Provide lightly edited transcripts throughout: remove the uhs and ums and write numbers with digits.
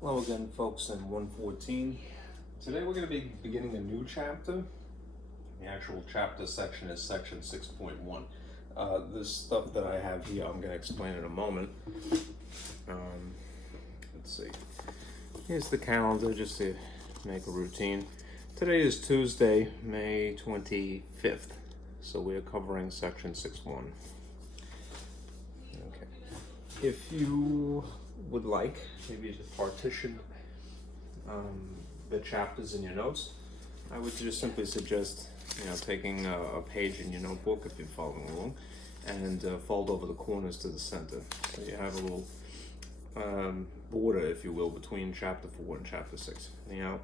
Hello again, folks, in 114. Today we're going to be beginning a new chapter. The actual chapter section is section 6.1. This stuff that I have here, I'm going to explain in a moment. Let's see. Here's the calendar, just to make a routine. Today is Tuesday, May 25th, so we're covering section 6.1. Okay. If you would like, maybe to partition the chapters in your notes, I would just simply suggest, taking a page in your notebook if you're following along, and fold over the corners to the center. So you have a little border, if you will, between chapter 4 and chapter 6. Now,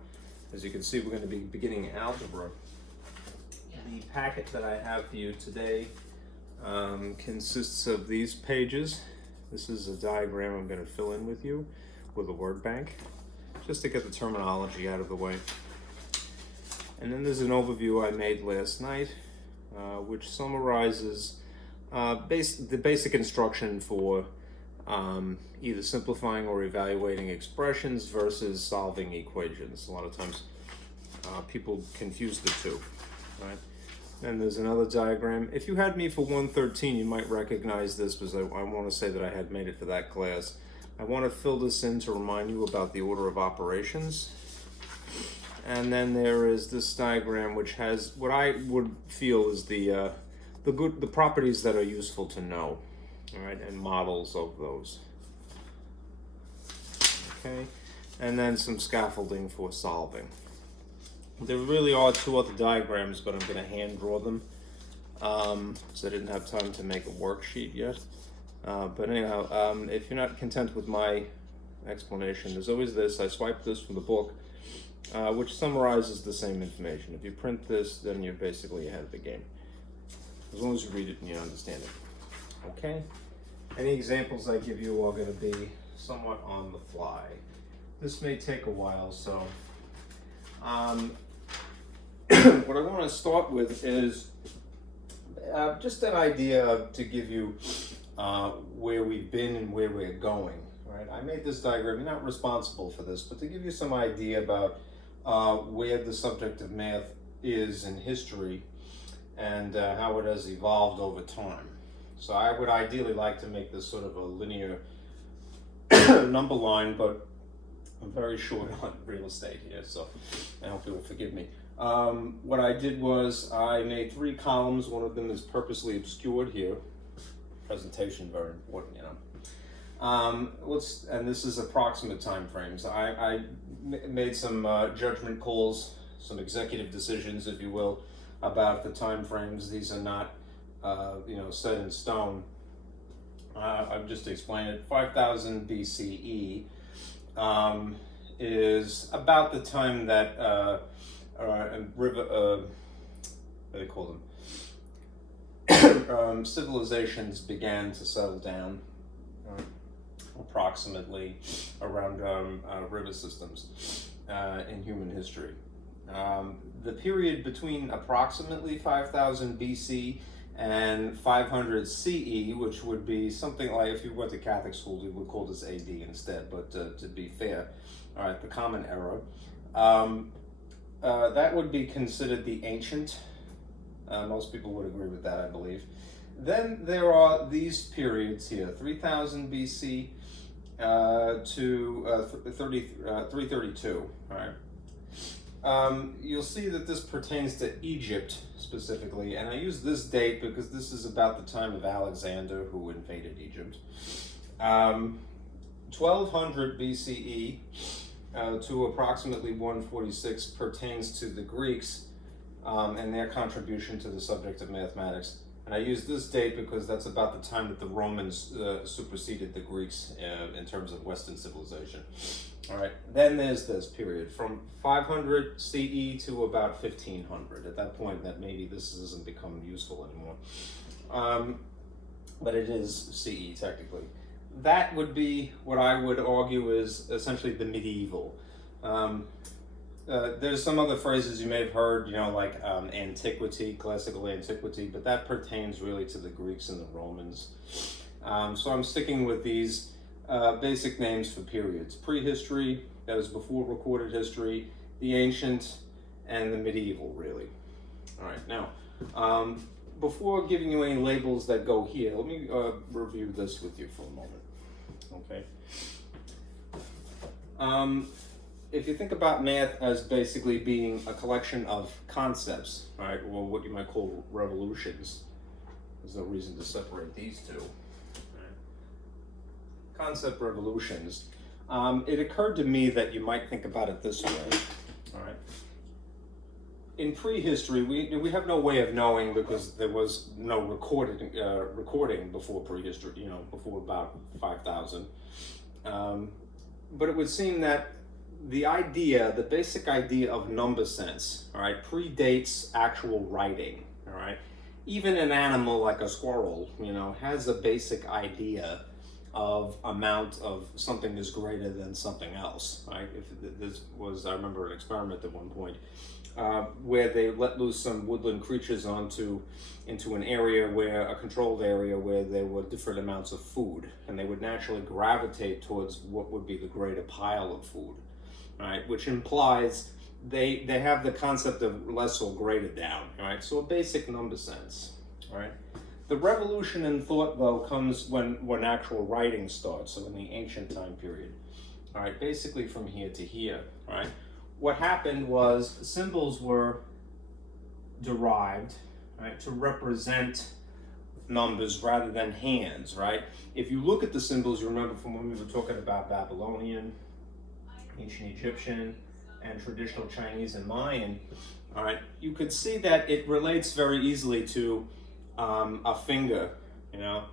as you can see, we're going to be beginning algebra. The packet that I have for you today consists of these pages. This is a diagram I'm going to fill in with you with a word bank, just to get the terminology out of the way. And then there's an overview I made last night, which summarizes the basic instruction for either simplifying or evaluating expressions versus solving equations. A lot of times people confuse the two, right? And there's another diagram. If you had me for 113, you might recognize this, because I want to say that I had made it for that class. I want to fill this in to remind you about the order of operations. And then there is this diagram, which has what I would feel is the properties that are useful to know, all right, and models of those. Okay, and then some scaffolding for solving. There really are two other diagrams, but I'm going to hand draw them, so I didn't have time to make a worksheet yet. But anyhow, if you're not content with my explanation, there's always this. I swiped this from the book, which summarizes the same information. If you print this, then you're basically ahead of the game, as long as you read it and you understand it. Okay? Any examples I give you are going to be somewhat on the fly. This may take a while, so what I want to start with is just an idea to give you where we've been and where we're going. Right? I made this diagram. You're not responsible for this, but to give you some idea about where the subject of math is in history and how it has evolved over time. So I would ideally like to make this sort of a linear number line, but I'm very short on real estate here, so I hope you'll forgive me. What I did was I made 3 columns. One of them is purposely obscured here. Presentation, very important, and this is approximate time frames. I made some judgment calls, some executive decisions, if you will, about the time frames. These are not, set in stone. I've just explained it. 5000 BCE is about the time that what do they call them? Civilizations began to settle down, approximately around river systems in human history. The period between approximately 5000 BC and 500 CE, which would be something like, if you went to Catholic school, we would call this AD instead, but to be fair, all right, the Common Era, that would be considered the ancient. Most people would agree with that, I believe. Then there are these periods here, 3000 BC to 332, all right? You'll see that this pertains to Egypt specifically, and I use this date because this is about the time of Alexander, who invaded Egypt. 1200 BCE to approximately 146 pertains to the Greeks and their contribution to the subject of mathematics. And I use this date because that's about the time that the Romans superseded the Greeks in terms of Western civilization. All right, then there's this period from 500 CE to about 1500. At that point, that maybe this doesn't become useful anymore, but it is CE technically. That would be what I would argue is essentially the medieval. There's some other phrases you may have heard, like antiquity, classical antiquity, but that pertains really to the Greeks and the Romans. So I'm sticking with these basic names for periods. Prehistory, that is before recorded history, the ancient, and the medieval, really. All right, now, before giving you any labels that go here, let me review this with you for a moment, okay? If you think about math as basically being a collection of concepts, right, or what you might call revolutions, there's no reason to separate these two. Right? Concept revolutions. It occurred to me that you might think about it this way, all right? In prehistory, we have no way of knowing because there was no recording before prehistory, you know, before about 5,000. But it would seem that the basic idea of number sense, all right, predates actual writing, all right? Even an animal like a squirrel, you know, has a basic idea of amount of something is greater than something else, right? If this was, I remember an experiment at one point where they let loose some woodland creatures into an area a controlled area where there were different amounts of food, and they would naturally gravitate towards what would be the greater pile of food, right? Which implies they have the concept of less or greater down, right? So a basic number sense, right? The revolution in thought, though, comes when actual writing starts, so in the ancient time period, all right? Basically from here to here, right? What happened was symbols were derived, right, to represent numbers rather than hands, right? If you look at the symbols, you remember from when we were talking about Babylonian, ancient Egyptian, and traditional Chinese and Mayan, all right, you could see that it relates very easily to a finger, you know?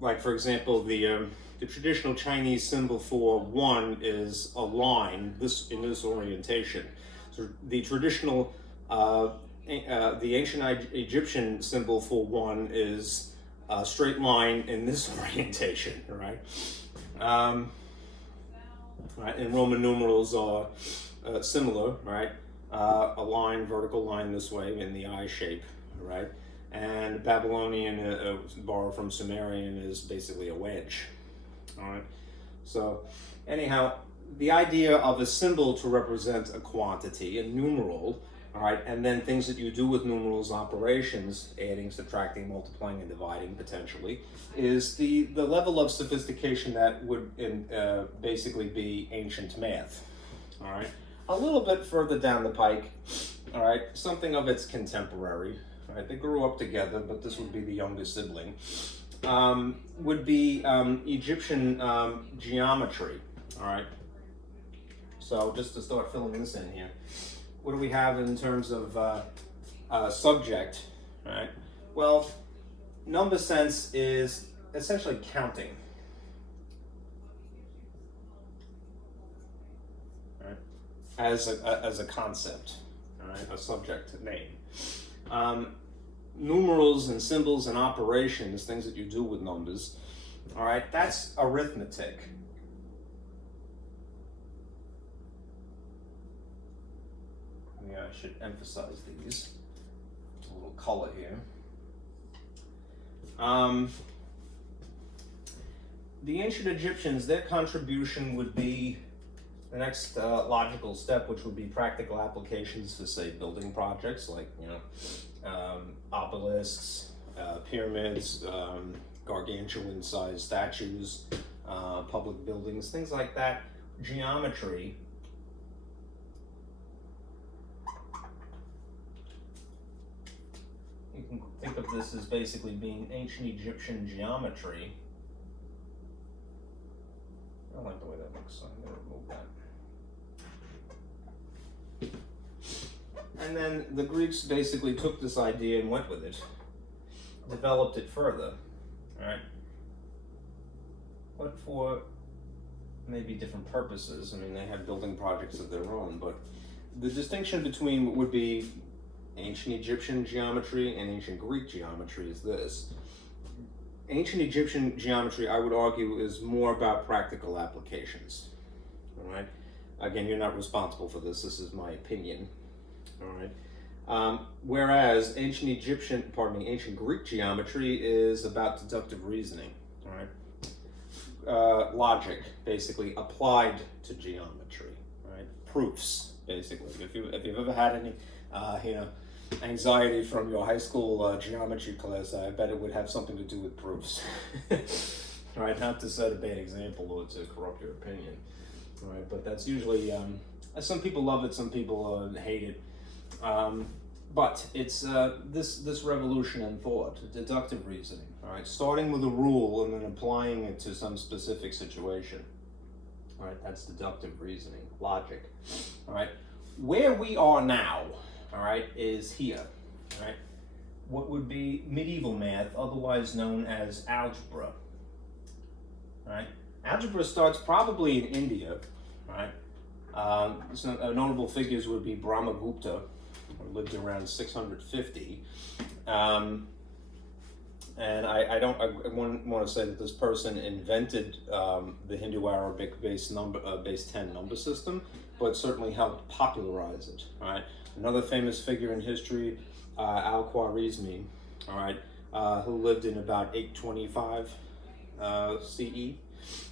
Like, for example, the traditional Chinese symbol for 1 is a line, in this orientation. So the traditional, the ancient Egyptian symbol for 1 is a straight line in this orientation, right? Right, and Roman numerals are similar, right? A line, vertical line this way in the I shape, right? And Babylonian, borrowed from Sumerian, is basically a wedge. All right. So, anyhow, the idea of a symbol to represent a quantity, a numeral, all right, and then things that you do with numerals, operations, adding, subtracting, multiplying, and dividing potentially, is the level of sophistication that would basically be ancient math. All right. A little bit further down the pike, all right, something of its contemporary. Right, they grew up together, but this would be the younger sibling. Would be Egyptian geometry, all right? So just to start filling this in here, what do we have in terms of subject, right? Well, number sense is essentially counting, right? As a concept, all right? A subject name. Numerals and symbols and operations, things that you do with numbers, all right, that's arithmetic. Yeah, I should emphasize these. A little color here. The ancient Egyptians, their contribution would be the next logical step, which would be practical applications for, say, building projects like, you know, obelisks, pyramids, gargantuan-sized statues, public buildings, things like that. Geometry. You can think of this as basically being ancient Egyptian geometry. I don't like the way that looks, so I'm going to remove that. And then the Greeks basically took this idea and went with it, developed it further, all right? But for maybe different purposes. I mean, they had building projects of their own, but the distinction between what would be ancient Egyptian geometry and ancient Greek geometry is this. Ancient Egyptian geometry, I would argue, is more about practical applications, all right? Again, you're not responsible for this. This is my opinion. All right. Whereas ancient Greek geometry is about deductive reasoning. All right. logic, basically applied to geometry, right? Proofs, basically. If you've ever had any, anxiety from your high school geometry class, I bet it would have something to do with proofs. Right? Not to set a bad example or to corrupt your opinion, right? But that's usually some people love it, some people hate it. But it's this revolution in thought, deductive reasoning. All right, starting with a rule and then applying it to some specific situation. All right, that's deductive reasoning, logic. All right, where we are now, all right, is here. All right, what would be medieval math, otherwise known as algebra. All right, algebra starts probably in India. All right, some notable figures would be Brahmagupta, who lived around 650. And I want to say that this person invented the Hindu-Arabic base 10 number system, but certainly helped popularize it. All right. Another famous figure in history, Al-Khwarizmi, all right, who lived in about 825 CE.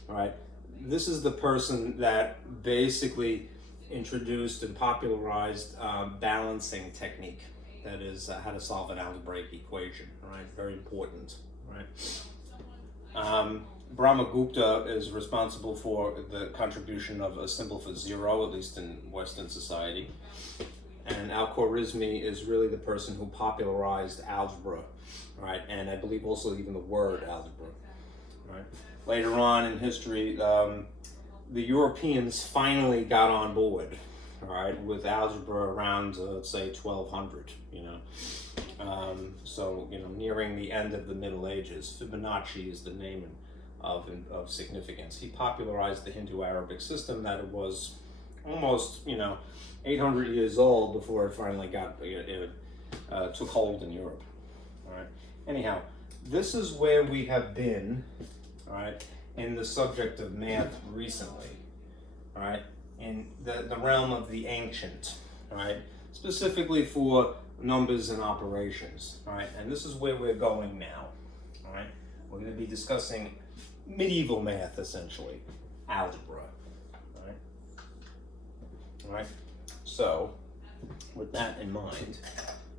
All right. This is the person that basically introduced and popularized balancing technique. That is how to solve an algebraic equation, right? Very important, right? Brahmagupta is responsible for the contribution of a symbol for zero, at least in Western society. And Al-Khwarizmi is really the person who popularized algebra, right? And I believe also even the word algebra, right? Later on in history, the Europeans finally got on board, all right, with algebra around, let's say, 1200, so, nearing the end of the Middle Ages. Fibonacci is the name of significance. He popularized the Hindu-Arabic system that it was almost, 800 years old before it finally took hold in Europe, all right? Anyhow, this is where we have been, all right, in the subject of math recently, all right? In the realm of the ancient, right? Specifically for numbers and operations, right? And this is where we're going now, all right? We're going to be discussing medieval math, essentially, algebra, all right? All right, so with that in mind,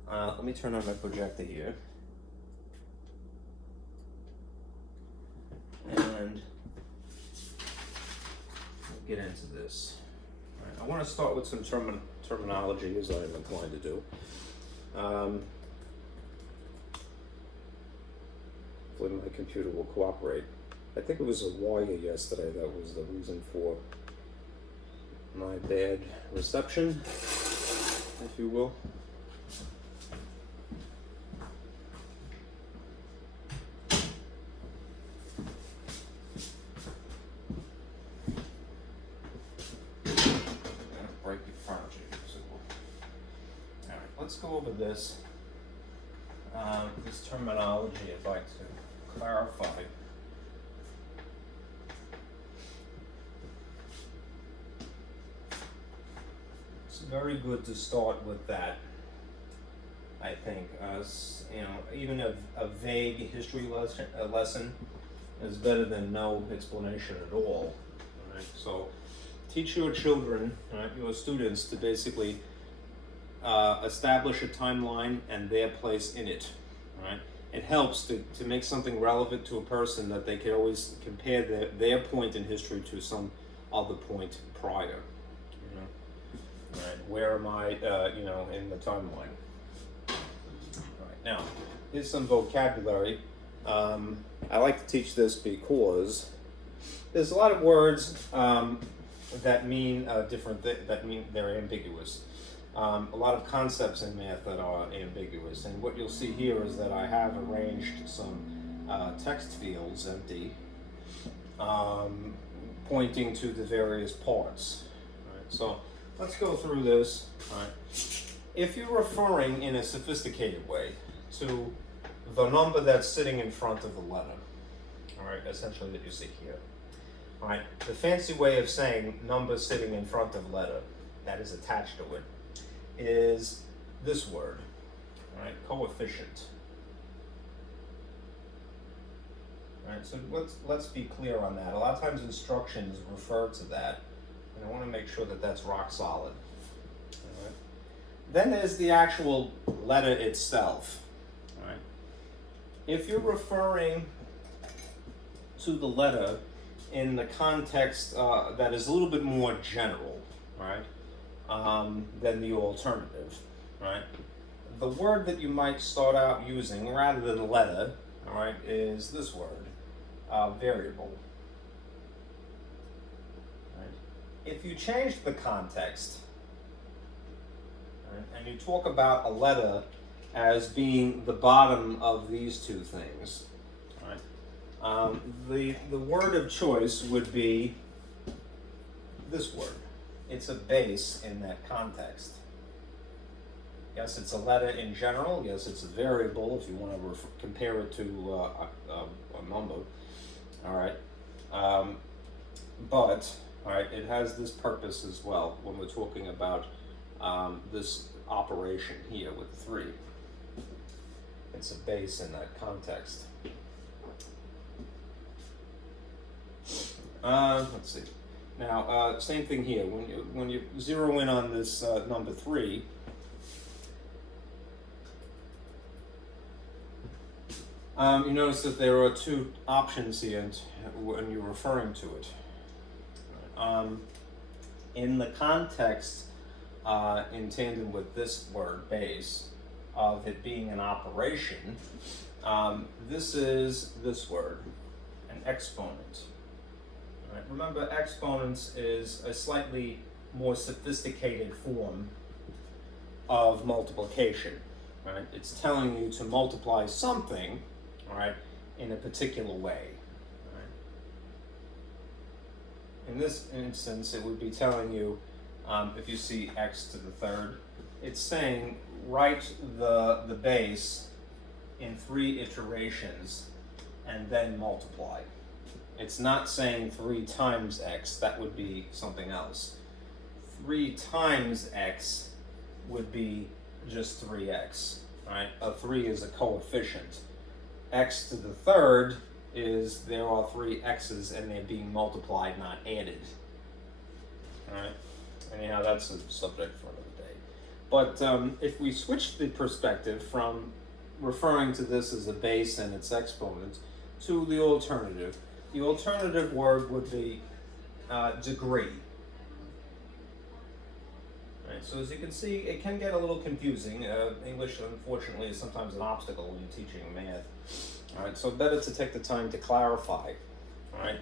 let me turn on my projector here. And we'll get into this. I want to start with some terminology, as I'm inclined to do. Hopefully my computer will cooperate. I think it was a wire yesterday that was the reason for my bad reception, if you will. Let's go over this terminology I'd like to clarify. It's very good to start with that, I think. Even a vague history lesson is better than no explanation at all. Right? So teach your children, right, your students, to basically establish a timeline and their place in it, right? It helps to make something relevant to a person that they can always compare their point in history to some other point prior, right? Where am I, in the timeline? All right, now, here's some vocabulary. I like to teach this because there's a lot of words that mean different things, that mean they're ambiguous. A lot of concepts in math that are ambiguous, and what you'll see here is that I have arranged some text fields empty, pointing to the various parts. Right, so let's go through this. Right. If you're referring in a sophisticated way to the number that's sitting in front of the letter, all right, essentially that you see here, all right, the fancy way of saying number sitting in front of letter that is attached to it is this word, right? Coefficient. Right, so let's be clear on that. A lot of times instructions refer to that, and I want to make sure that that's rock solid. All right. Then there's the actual letter itself. All right. If you're referring to the letter in the context that is a little bit more general, right, than the alternative, right, the word that you might start out using rather than letter, all right, is this word. Variable. Right. If you change the context, right, and you talk about a letter as being the bottom of these two things, right, the word of choice would be this word. It's a base in that context. Yes, it's a letter in general. Yes, it's a variable if you want to compare it to a number. All right, but all right, it has this purpose as well when we're talking about this operation here with 3. It's a base in that context. Let's see. Now, same thing here. When you zero in on this number 3. You notice that there are 2 options here when you're referring to it. In the context, in tandem with this word, base, of it being an operation, this is this word, an exponent. All right. Remember, exponents is a slightly more sophisticated form of multiplication. Right? It's telling you to multiply something, all right, in a particular way. All right. In this instance, it would be telling you, if you see x to the 3rd, it's saying write the base in 3 iterations and then multiply. It's not saying 3 times x, that would be something else. 3 times x would be just 3x, right? A 3 is a coefficient. X to the 3rd is there are 3 x's and they're being multiplied, not added. All right. Anyhow, that's a subject for another day. But if we switch the perspective from referring to this as a base and its exponent to the alternative word would be degree. Right, so as you can see, it can get a little confusing. English, unfortunately, is sometimes an obstacle when you're teaching math. All right, so better to take the time to clarify. All right,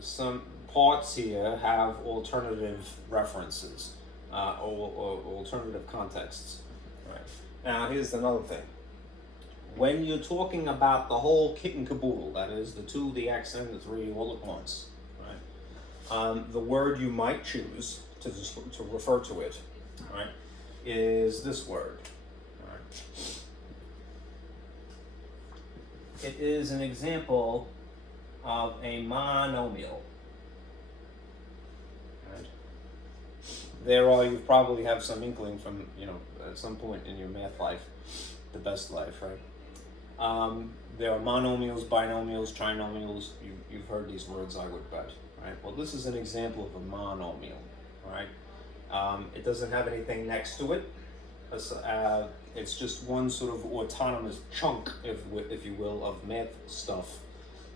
some parts here have alternative references or alternative contexts. All right. Now, here's another thing. When you're talking about the whole kit and caboodle, that is, the 2, the x, and the 3 all at once, right? The word you might choose to refer to it, right, is this word. All right. It is an example of a monomial. Right. You probably have some inkling from, at some point in your math life, the best life, right? There are monomials, binomials, trinomials. You've heard these words, I would bet, right? Well, this is an example of a monomial. All right, it doesn't have anything next to it. It's just one sort of autonomous chunk, if you will, of math stuff.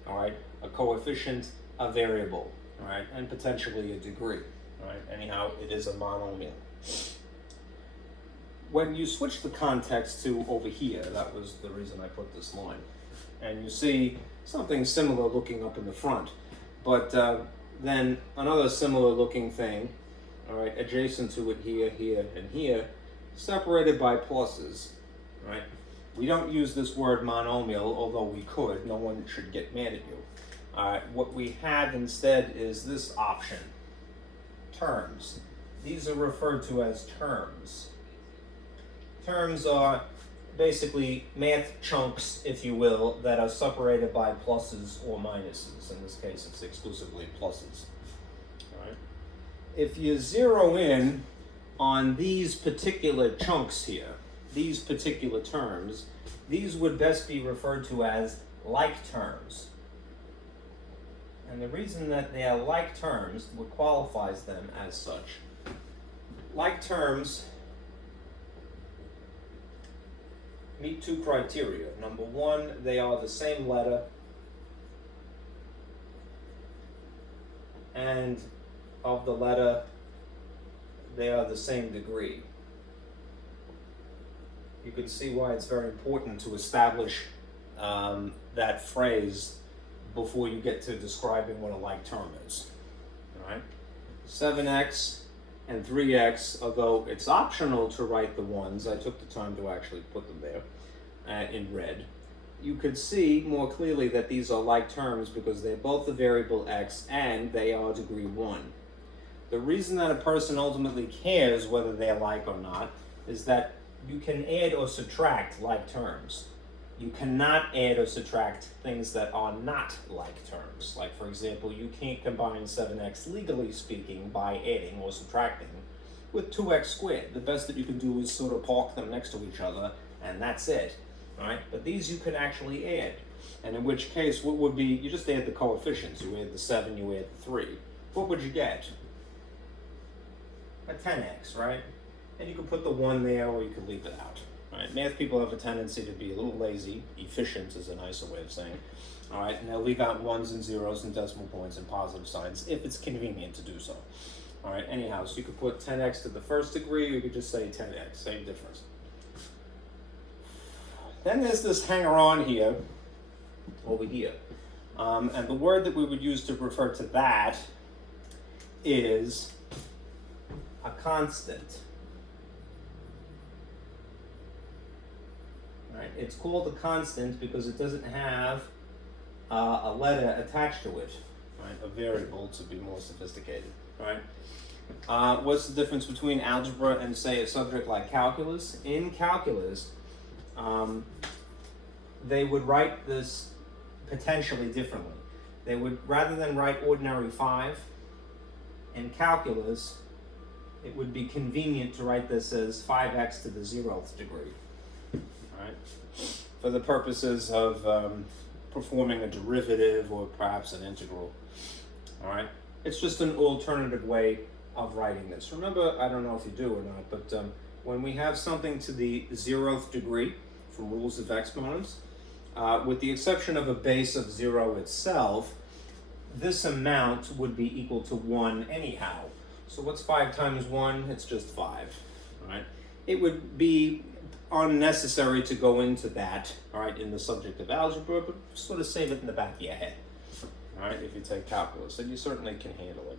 All right, a coefficient, a variable, all right, and potentially a degree. All right, anyhow, it is a monomial. When you switch the context to over here, that was the reason I put this line, and you see something similar looking up in the front, but then another similar looking thing. All right, adjacent to it here, here, and here, separated by pluses, right? We don't use this word monomial, although we could. No one should get mad at you. All right, what we have instead is this option, terms. These are referred to as terms. Terms are basically math chunks, if you will, that are separated by pluses or minuses. In this case, it's exclusively pluses. If you zero in on these particular chunks here, these particular terms, these would best be referred to as like terms. And the reason that they are like terms, what qualifies them as such. Like terms meet two criteria. Number one, they are the same letter, and of the letter, they are the same degree. You can see why it's very important to establish that phrase before you get to describing what a like term is. All right? 7x and 3x, although it's optional to write the ones, I took the time to actually put them there in red. You could see more clearly that these are like terms because they're both the variable x and they are degree 1. The reason that a person ultimately cares whether they're like or not is that you can add or subtract like terms. You cannot add or subtract things that are not like terms. Like, for example, you can't combine 7x, legally speaking, by adding or subtracting with 2x squared. The best that you can do is sort of park them next to each other, and that's it. All right? But these you can actually add. And in which case, what would be, you just add the coefficients. You add the 7, you add the 3. What would you get? A 10x, right? And you could put the 1 there, or you could leave it out. All right? Math people have a tendency to be a little lazy. Efficient is a nicer way of saying. All right? And they'll leave out 1s and 0s and decimal points and positive signs if it's convenient to do so. All right? Anyhow, so you could put 10x to the first degree, or you could just say 10x. Same difference. Then there's this hanger-on here, over here. And the word that we would use to refer to that is a constant. Right? It's called a constant because it doesn't have a letter attached to it, right? A variable, to be more sophisticated. Right? What's the difference between algebra and, say, a subject like calculus? In calculus, they would write this potentially differently. They would, rather than write ordinary 5, in calculus, it would be convenient to write this as 5x to the 0th degree. Right? For the purposes of performing a derivative or perhaps an integral. All right? It's just an alternative way of writing this. Remember, I don't know if you do or not, but when we have something to the 0th degree from rules of exponents, with the exception of a base of 0 itself, this amount would be equal to 1 anyhow. So what's 5 times 1? It's just 5. All right? It would be unnecessary to go into that, all right, in the subject of algebra, but sort of save it in the back of your head, all right, if you take calculus, and you certainly can handle it,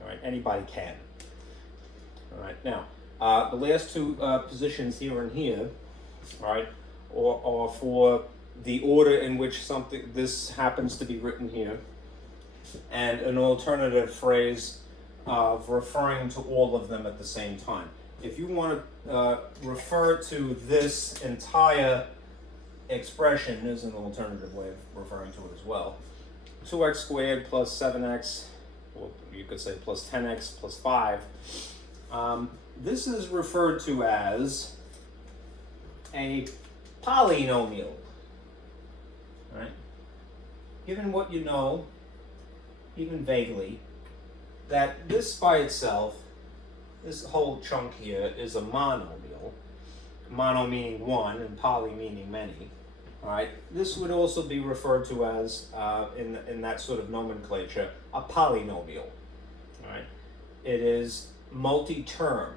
all right, anybody can. All right, now, the last two positions here and here, all right, are for the order in which this happens to be written here, and an alternative phrase of referring to all of them at the same time. If you want to refer to this entire expression, there's an alternative way of referring to it as well. 2x squared plus 7x, or you could say plus 10x plus 5. This is referred to as a polynomial. Right? Given what you know, even vaguely, that this by itself, this whole chunk here, is a monomial. Mono meaning one and poly meaning many. All right. This would also be referred to as, in that sort of nomenclature, a polynomial. All right. It is multi-term.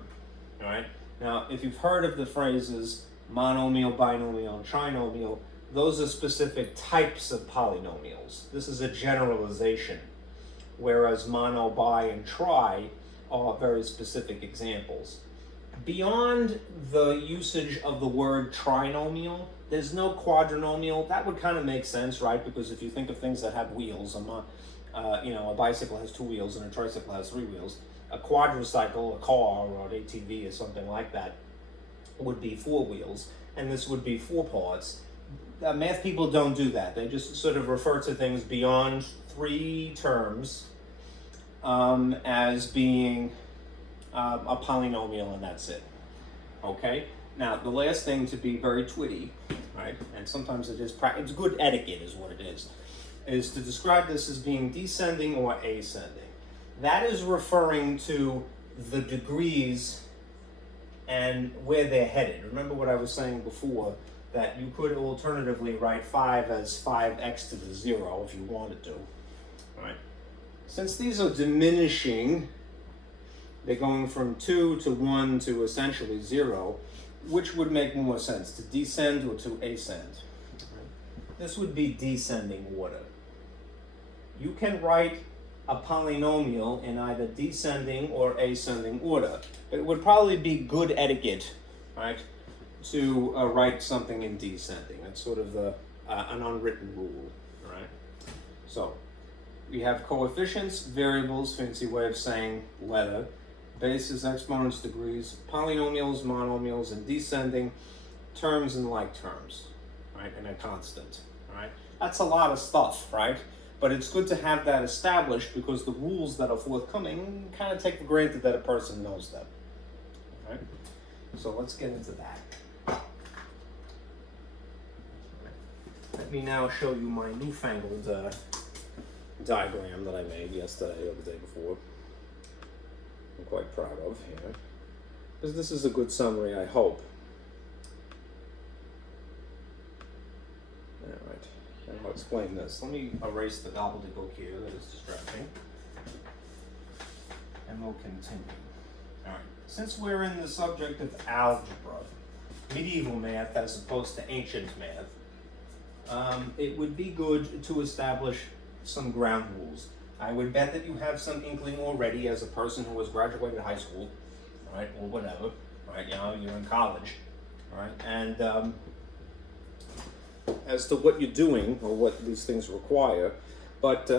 All right. Now, if you've heard of the phrases monomial, binomial, and trinomial, those are specific types of polynomials. This is a generalization, whereas mono, bi, and tri are very specific examples. Beyond the usage of the word trinomial, there's no quadrinomial. That would kind of make sense, right? Because if you think of things that have wheels, a bicycle has 2 wheels and a tricycle has 3 wheels. A quadricycle, a car, or an ATV or something like that would be 4 wheels, and this would be 4 parts. Math people don't do that. They just sort of refer to things beyond 3 terms as being a polynomial, and that's it. Okay? Now, the last thing, to be very twitty, right, and sometimes it's good etiquette is what it is to describe this as being descending or ascending. That is referring to the degrees and where they're headed. Remember what I was saying before, that you could alternatively write 5 as 5x to the 0 if you wanted to, right? Since these are diminishing, they're going from 2 to 1 to essentially 0, which would make more sense, to descend or to ascend? This would be descending order. You can write a polynomial in either descending or ascending order. But it would probably be good etiquette, right, to write something in descending. That's sort of an unwritten rule, right? So we have coefficients, variables, fancy way of saying letter, bases, exponents, degrees, polynomials, monomials, and descending, terms and like terms, right, and a constant, right? That's a lot of stuff, right? But it's good to have that established because the rules that are forthcoming kind of take for granted that a person knows them, right? So let's get into that. Let me now show you my newfangled diagram that I made yesterday or the day before. I'm quite proud of here, because this is a good summary, I hope. All right, and I'll explain this. Let me erase the gobbledygook here that is distracting, and we'll continue. All right, since we're in the subject of algebra, medieval math as opposed to ancient math, it would be good to establish some ground rules. I would bet that you have some inkling already as a person who has graduated high school, right, or whatever, right, you know, you're in college, right, and as to what you're doing or what these things require, but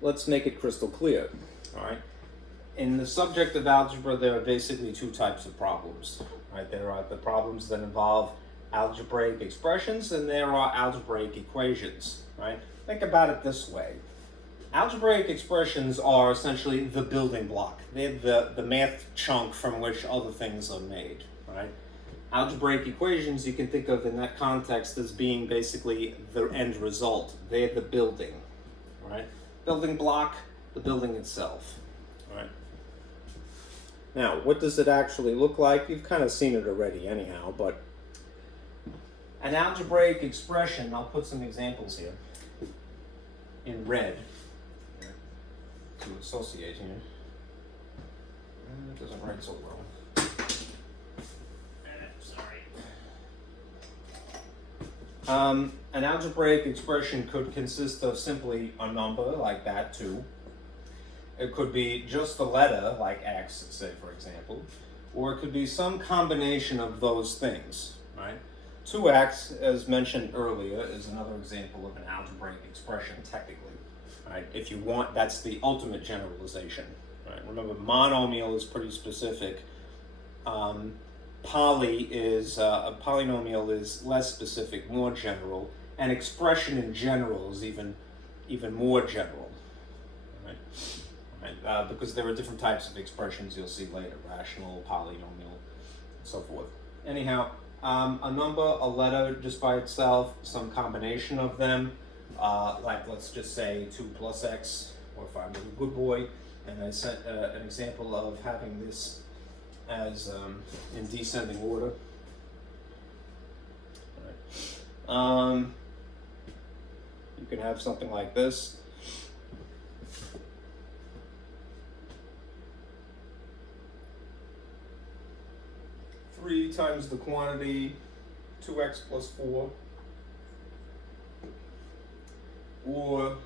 let's make it crystal clear, all right. In the subject of algebra, there are basically two types of problems, right? There are the problems that involve algebraic expressions, and there are algebraic equations, right? Think about it this way. Algebraic expressions are essentially the building block. They're the math chunk from which other things are made, right? Algebraic equations you can think of in that context as being basically the end result. They're the building, right? Building block, the building itself, right? Now, what does it actually look like? You've kind of seen it already anyhow, but an algebraic expression, I'll put some examples here in red to associate here. It doesn't write so well. Sorry. An algebraic expression could consist of simply a number like that, 2. It could be just a letter like x, say for example, or it could be some combination of those things, right? 2x, as mentioned earlier, is another example of an algebraic expression technically. Right? If you want, that's the ultimate generalization. Right? Remember, monomial is pretty specific. A polynomial is less specific, more general, and expression in general is even more general. Right? Right? Because there are different types of expressions you'll see later: rational, polynomial, and so forth. Anyhow, a number, a letter just by itself, some combination of them. Like let's just say 2 plus x, or if I'm a good boy, and I set an example of having this as in descending order. All right. You can have something like this. Three times the quantity, 2x plus 4. Or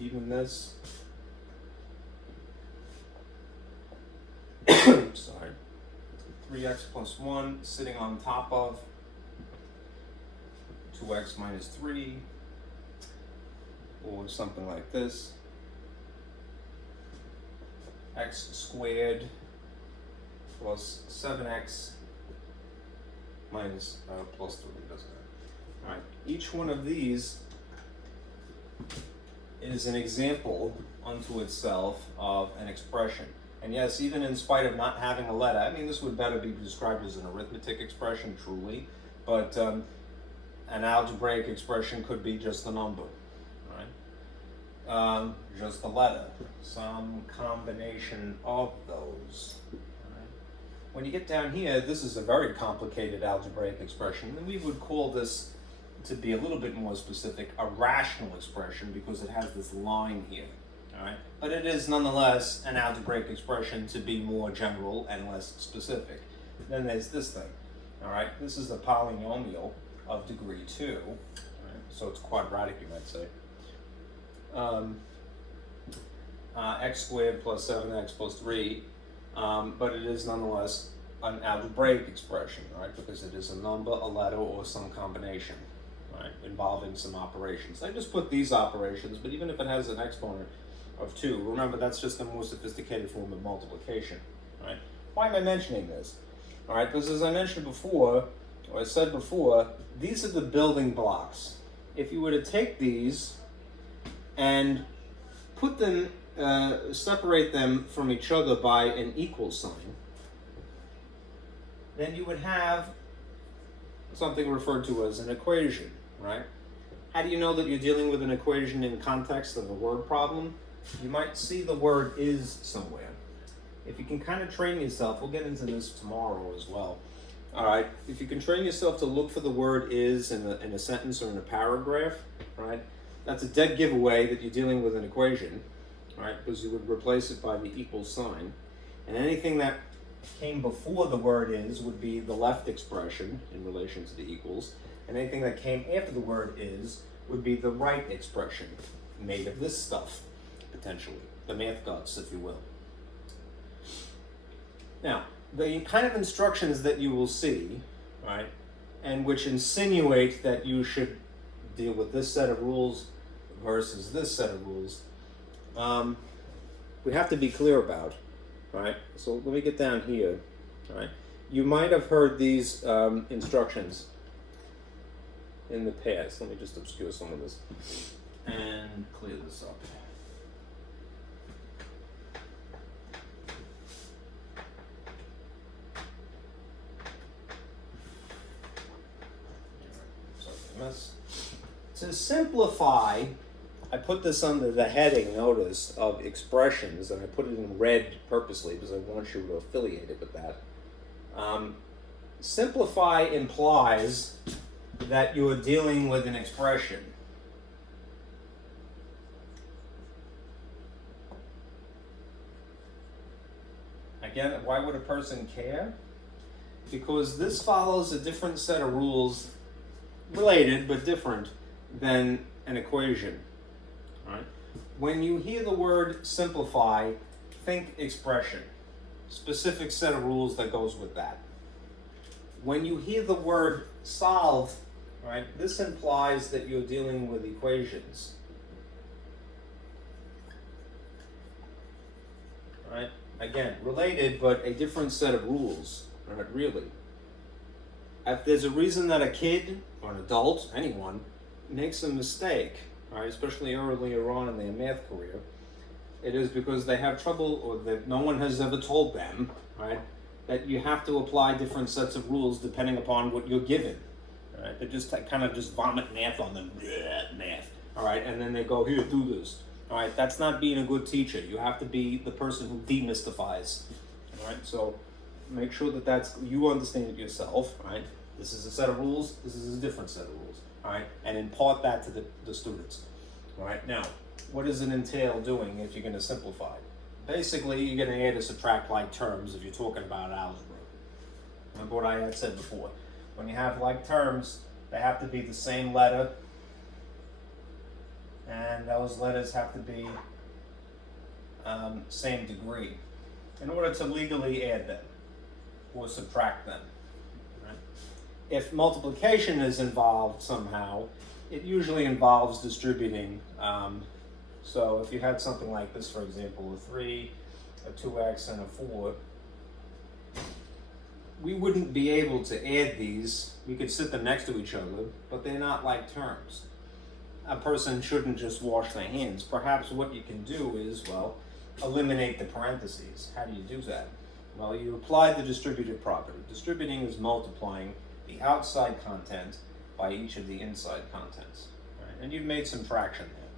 even this, sorry, 3x plus 1 sitting on top of 2x minus 3, or something like this, x squared plus 7x minus plus 3, doesn't it? All right, each one of these is an example unto itself of an expression. And yes, even in spite of not having a letter, I mean, this would better be described as an arithmetic expression, truly, but an algebraic expression could be just a number, right? Just a letter, some combination of those. Right? When you get down here, this is a very complicated algebraic expression, and we would call this, to be a little bit more specific, a rational expression because it has this line here. All right? But it is nonetheless an algebraic expression to be more general and less specific. Then there's this thing. All right? This is a polynomial of degree 2. Right? So it's quadratic, you might say. X squared plus 7x plus 3. But it is nonetheless an algebraic expression, right? Because it is a number, a letter, or some combination, right? Involving some operations. I just put these operations, but even if it has an exponent of 2, remember that's just a more sophisticated form of multiplication, right? Why am I mentioning this? All right, because as I mentioned before, or I said before, these are the building blocks. If you were to take these and put them, separate them from each other by an equal sign, then you would have something referred to as an equation, right? How do you know that you're dealing with an equation in context of a word problem? You might see the word is somewhere. If you can kind of train yourself, we'll get into this tomorrow as well. All right, if you can train yourself to look for the word is in a sentence or in a paragraph, right? That's a dead giveaway that you're dealing with an equation, right? Because you would replace it by the equal sign. And anything that came before the word is would be the left expression in relation to the equals. And anything that came after the word is would be the right expression made of this stuff, potentially. The math gods, if you will. Now, the kind of instructions that you will see, right, and which insinuate that you should deal with this set of rules versus this set of rules, we have to be clear about, right? So let me get down here, right? You might have heard these instructions in the past. Let me just obscure some of this and clear this up. To simplify, I put this under the heading, notice, of expressions, and I put it in red purposely because I want you to affiliate it with that. Simplify implies that you are dealing with an expression. Again, why would a person care? Because this follows a different set of rules, related but different than an equation. All right? When you hear the word simplify, think expression. Specific set of rules that goes with that. When you hear the word solve, right, this implies that you're dealing with equations. All right? Again, related but a different set of rules. Right? Really. If there's a reason that a kid or an adult, anyone, makes a mistake, right, especially earlier on in their math career, it is because they have trouble or that no one has ever told them, right, that you have to apply different sets of rules depending upon what you're given. Right? They just kind of just vomit math on them, math, all right, and then they go, here, do this. All right, that's not being a good teacher. You have to be the person who demystifies. All right, so make sure that you understand it yourself, right? This is a set of rules, this is a different set of rules, all right? And impart that to the students, all right? Now, what does it entail doing if you're going to simplify? Basically, you're going to add or subtract like terms if you're talking about algebra. Remember what I had said before. When you have like terms, they have to be the same letter, and those letters have to be same degree in order to legally add them or subtract them. If multiplication is involved somehow, it usually involves distributing. So if you had something like this, for example, a 3, a 2x, and a 4, we wouldn't be able to add these. We could sit them next to each other, but they're not like terms. A person shouldn't just wash their hands. Perhaps what you can do is, well, eliminate the parentheses. How do you do that? Well, you apply the distributive property. Distributing is multiplying the outside content by each of the inside contents. Right? And you've made some fraction there.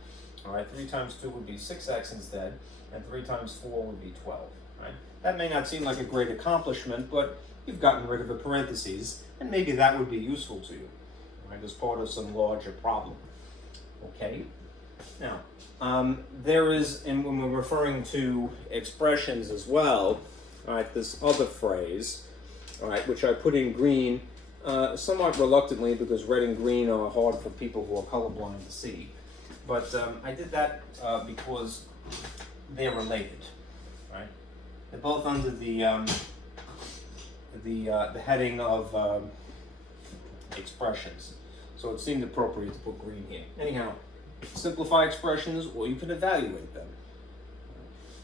All right, 3 times 2 would be 6x instead, and 3 times 4 would be 12. Right? That may not seem like a great accomplishment, but you've gotten rid of the parentheses, and maybe that would be useful to you, right, as part of some larger problem. Okay? Now, there is, and when we're referring to expressions as well, all right, this other phrase, all right, which I put in green somewhat reluctantly because red and green are hard for people who are colorblind to see. But I did that because they're related, right? They're both under the heading of expressions. So it seemed appropriate to put green here. Anyhow, simplify expressions, or you can evaluate them.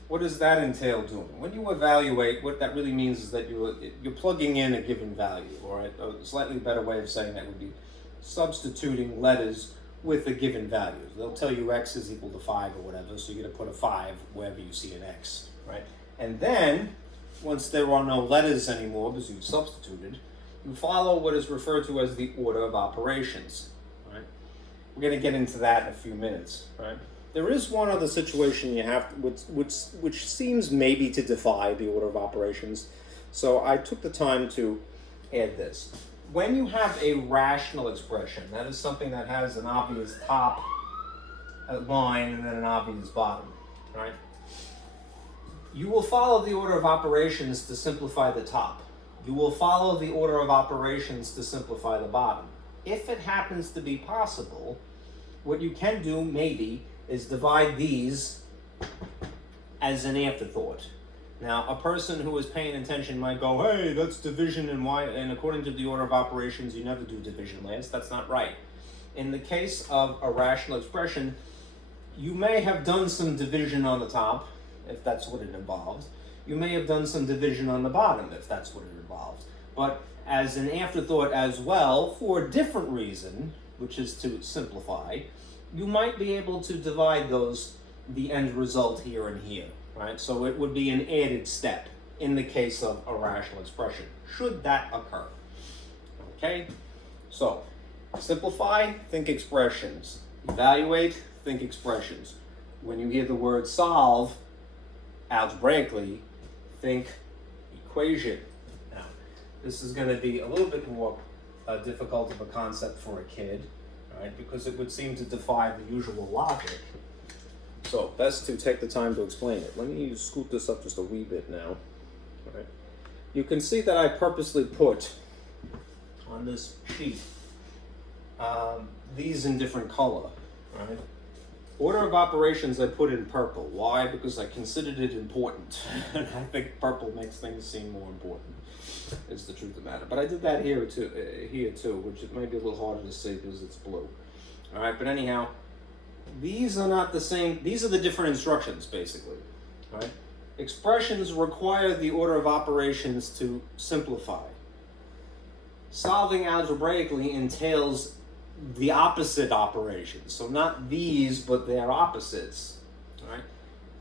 What does that entail doing? When you evaluate, what that really means is that you're plugging in a given value, all right? A slightly better way of saying that would be substituting letters with a given value. They'll tell you x is equal to 5 or whatever, so you're going to put a 5 wherever you see an x, right? And then, once there are no letters anymore because you've substituted, you follow what is referred to as the order of operations, right? We're going to get into that in a few minutes, right? There is one other situation you have, which seems maybe to defy the order of operations. So I took the time to add this. When you have a rational expression, that is something that has an obvious top line and then an obvious bottom, right? You will follow the order of operations to simplify the top. You will follow the order of operations to simplify the bottom. If it happens to be possible, what you can do maybe is divide these as an afterthought. Now, a person who is paying attention might go, hey, that's division, and according to the order of operations, you never do division last. That's not right. In the case of a rational expression, you may have done some division on the top, if that's what it involves. You may have done some division on the bottom, if that's what it involves. But as an afterthought as well, for a different reason, which is to simplify, you might be able to divide the end result here and here, right? So it would be an added step in the case of a rational expression, should that occur. Okay? So, simplify, think expressions. Evaluate, think expressions. When you hear the word solve, algebraically, think equation. Now, this is going to be a little bit more difficult of a concept for a kid, right? Because it would seem to defy the usual logic. So, best to take the time to explain it. Let me scoot this up just a wee bit now. All right. You can see that I purposely put on this sheet these in different color, right? Order of operations I put in purple. Why? Because I considered it important. And I think purple makes things seem more important, is the truth of the matter. But I did that here too, which it might be a little harder to see because it's blue. All right, but anyhow, these are not the same. These are the different instructions, basically. All right? Expressions require the order of operations to simplify. Solving algebraically entails the opposite operations. So not these, but their opposites. All right?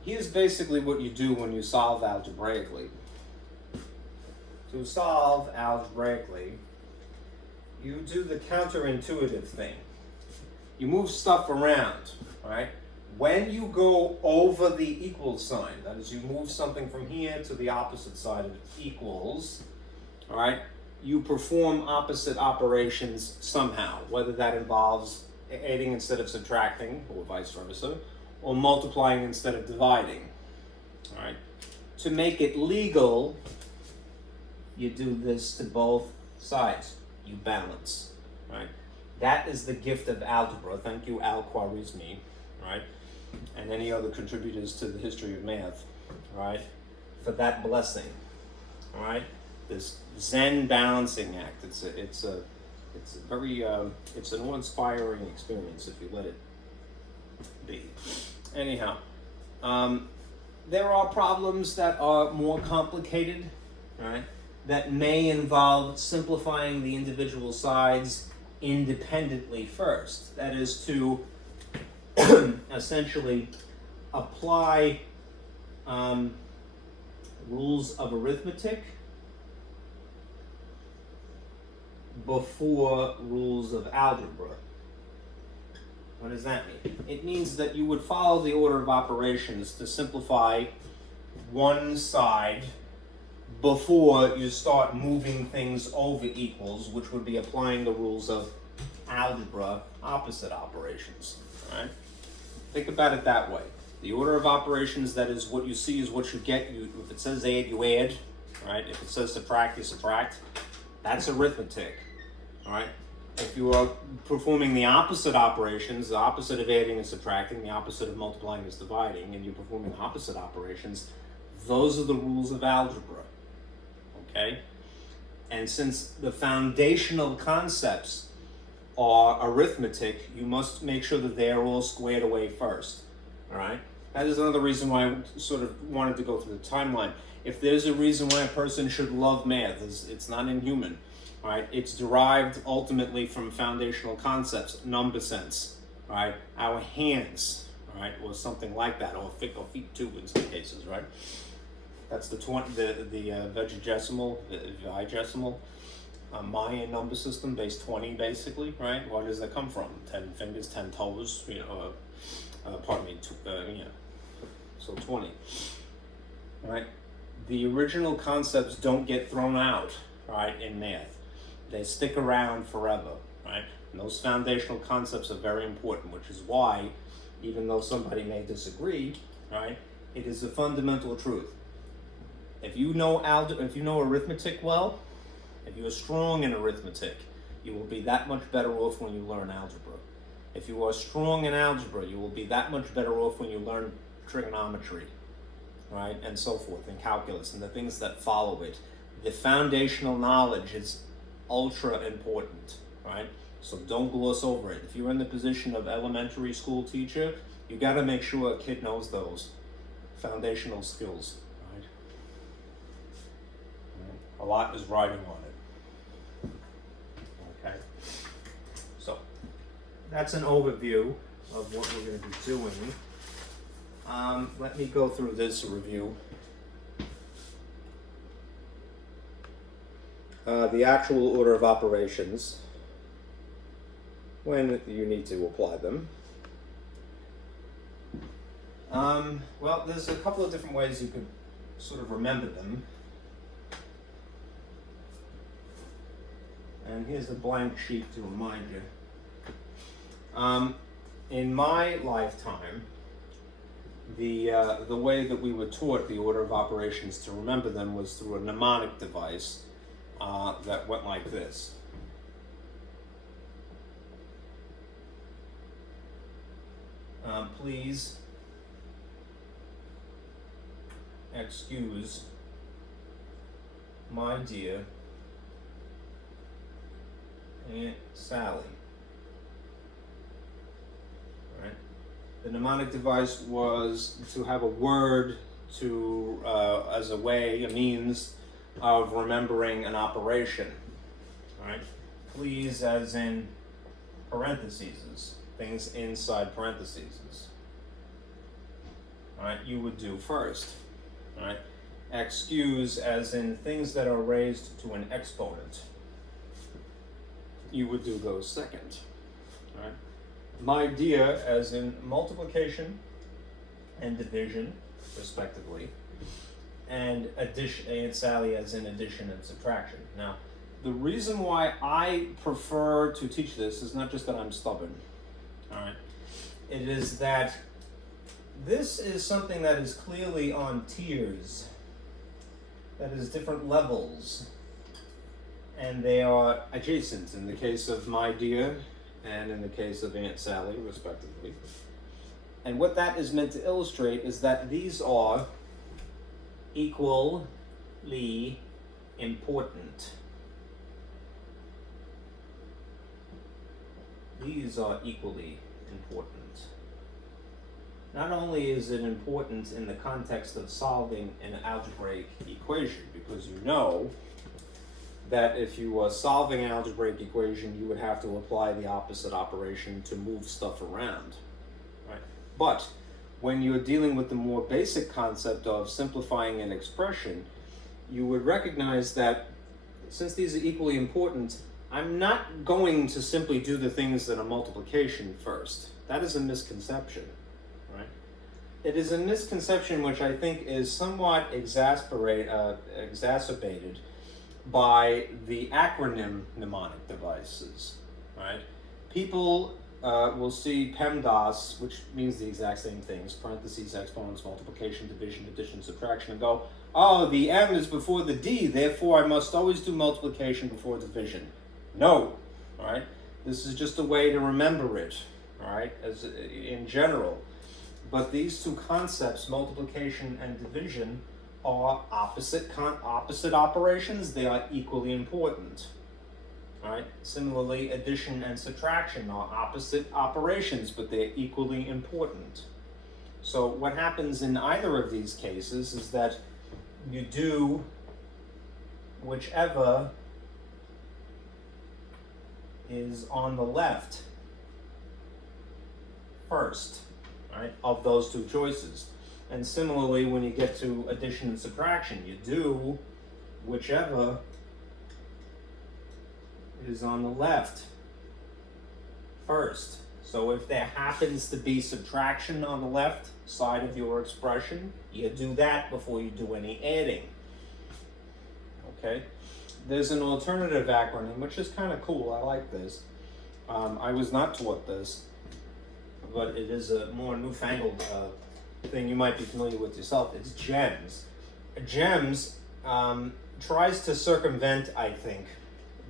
Here's basically what you do when you solve algebraically. To solve algebraically, you do the counterintuitive thing. You move stuff around, right? When you go over the equal sign, that is, you move something from here to the opposite side of equals, all right, you perform opposite operations somehow, whether that involves adding instead of subtracting, or vice versa, or multiplying instead of dividing, all right? To make it legal, you do this to both sides. You balance, right? That is the gift of algebra. Thank you, Al-Khwarizmi, right? And any other contributors to the history of math, right? For that blessing, all right? This Zen balancing act. It's an awe-inspiring experience if you let it be. Anyhow, there are problems that are more complicated, right? That may involve simplifying the individual sides independently first. That is to essentially apply rules of arithmetic before rules of algebra. What does that mean? It means that you would follow the order of operations to simplify one side before you start moving things over equals, which would be applying the rules of algebra, opposite operations. All right? Think about it that way. The order of operations, that is what you see is what you get. If it says add, you add. Right? If it says subtract, you subtract. That's arithmetic. All right? If you are performing the opposite operations, the opposite of adding is subtracting, the opposite of multiplying is dividing, and you're performing opposite operations, those are the rules of algebra. Okay? And since the foundational concepts are arithmetic, you must make sure that they are all squared away first. All right? That is another reason why I sort of wanted to go through the timeline. If there's a reason why a person should love math, it's not inhuman. Right? It's derived ultimately from foundational concepts, number sense, right? Our hands, right, or something like that, or feet too in some cases, right? That's the vigesimal, Mayan number system, base 20, basically, right? Where does that come from? 10 fingers, 10 toes, so 20, right? The original concepts don't get thrown out, right, in math. They stick around forever, right? And those foundational concepts are very important, which is why, even though somebody may disagree, right, it is a fundamental truth. If you know arithmetic well, if you are strong in arithmetic, you will be that much better off when you learn algebra. If you are strong in algebra, you will be that much better off when you learn trigonometry, right, and so forth, and calculus, and the things that follow it. The foundational knowledge is ultra important, right? So don't gloss over it. If you're in the position of elementary school teacher, you got to make sure a kid knows those foundational skills, right? A lot is riding on it. Okay. So that's an overview of what we're going to be doing. Let me go through this review. The actual order of operations when you need to apply them. Well, there's a couple of different ways you could sort of remember them. And here's a blank sheet to remind you. In my lifetime, the way that we were taught the order of operations to remember them was through a mnemonic device that went like this. Please excuse my dear Aunt Sally. Right? The mnemonic device was to have a word to as a means of remembering an operation. Right? Please, as in parentheses, things inside parentheses. Right? You would do first. Right? Excuse, as in things that are raised to an exponent. You would do those second. Right? My dear, as in multiplication and division, respectively, and addition, Aunt Sally, as in addition and subtraction. Now, the reason why I prefer to teach this is not just that I'm stubborn. All right, it is that this is something that is clearly on tiers, that is different levels, and they are adjacent in the case of my dear and in the case of Aunt Sally, respectively. And what that is meant to illustrate is that these are equally important. These are equally important. Not only is it important in the context of solving an algebraic equation, because you know that if you are solving an algebraic equation, you would have to apply the opposite operation to move stuff around, right? But when you're dealing with the more basic concept of simplifying an expression, you would recognize that since these are equally important, I'm not going to simply do the things that are multiplication first. That is a misconception, right? It is a misconception which I think is somewhat exacerbated by the acronym mnemonic devices, right? People will see PEMDAS, which means the exact same things, parentheses, exponents, multiplication, division, addition, subtraction, and go, oh, the M is before the D, therefore I must always do multiplication before division. No, all right? This is just a way to remember it, all right, as in general. But these two concepts, multiplication and division, are opposite operations. They are equally important. All right. Similarly, addition and subtraction are opposite operations, but they're equally important. So what happens in either of these cases is that you do whichever is on the left first, right, of those two choices. And similarly, when you get to addition and subtraction, you do whichever is on the left first. So if there happens to be subtraction on the left side of your expression, you do that before you do any adding. Okay? There's an alternative acronym, which is kind of cool. I like this. I was not taught this, but it is a more newfangled thing you might be familiar with yourself. It's GEMS. GEMS tries to circumvent, I think,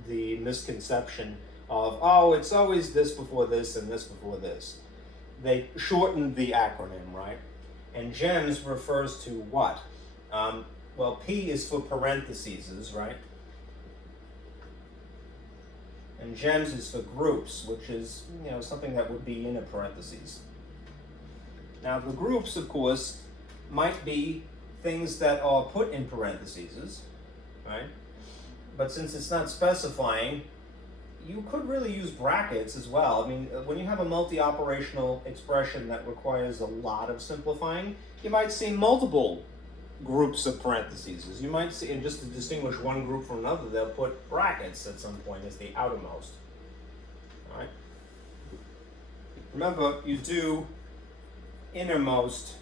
the misconception of, oh, it's always this before this and this before this. They shortened the acronym, right? And GEMS refers to what? Well, P is for parentheses, right? And GEMS is for groups, which is, you know, something that would be in a parentheses. Now, the groups, of course, might be things that are put in parentheses, right? But since it's not specifying, you could really use brackets as well. I mean, when you have a multi-operational expression that requires a lot of simplifying, you might see multiple groups of parentheses. You might see, and just to distinguish one group from another, they'll put brackets at some point as the outermost. All right. Remember, you do innermost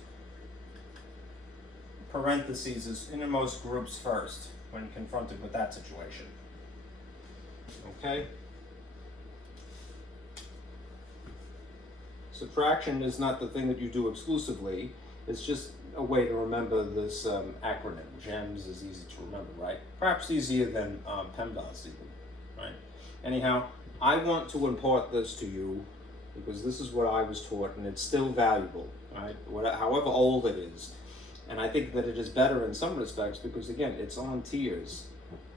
parentheses, innermost groups first when confronted with that situation. Okay? Subtraction is not the thing that you do exclusively. It's just a way to remember this acronym. GEMS is easy to remember, right? Perhaps easier than PEMDAS even, right? Anyhow, I want to impart this to you because this is what I was taught, and it's still valuable, right? However old it is. And I think that it is better in some respects because, again, it's on tiers,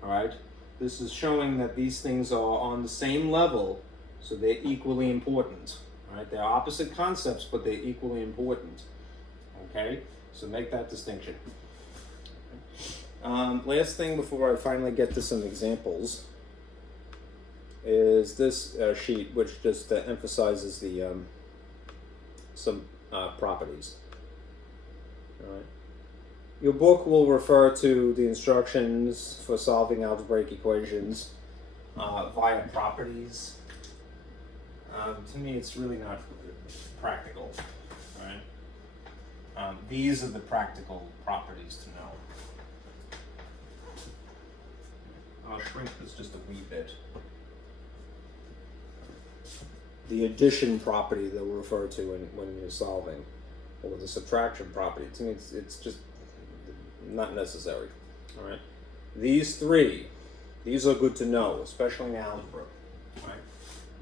all right? This is showing that these things are on the same level, so they're equally important, all right? They're opposite concepts, but they're equally important, okay? So make that distinction. Last thing before I finally get to some examples is this sheet, which just emphasizes the some properties. All right. Your book will refer to the instructions for solving algebraic equations via properties. To me, it's really not practical. Right? These are the practical properties to know. I'll shrink this just a wee bit. The addition property they'll refer to when you're solving, or the subtraction property. To me, it's just not necessary. All right. These three, these are good to know, especially in algebra. All right.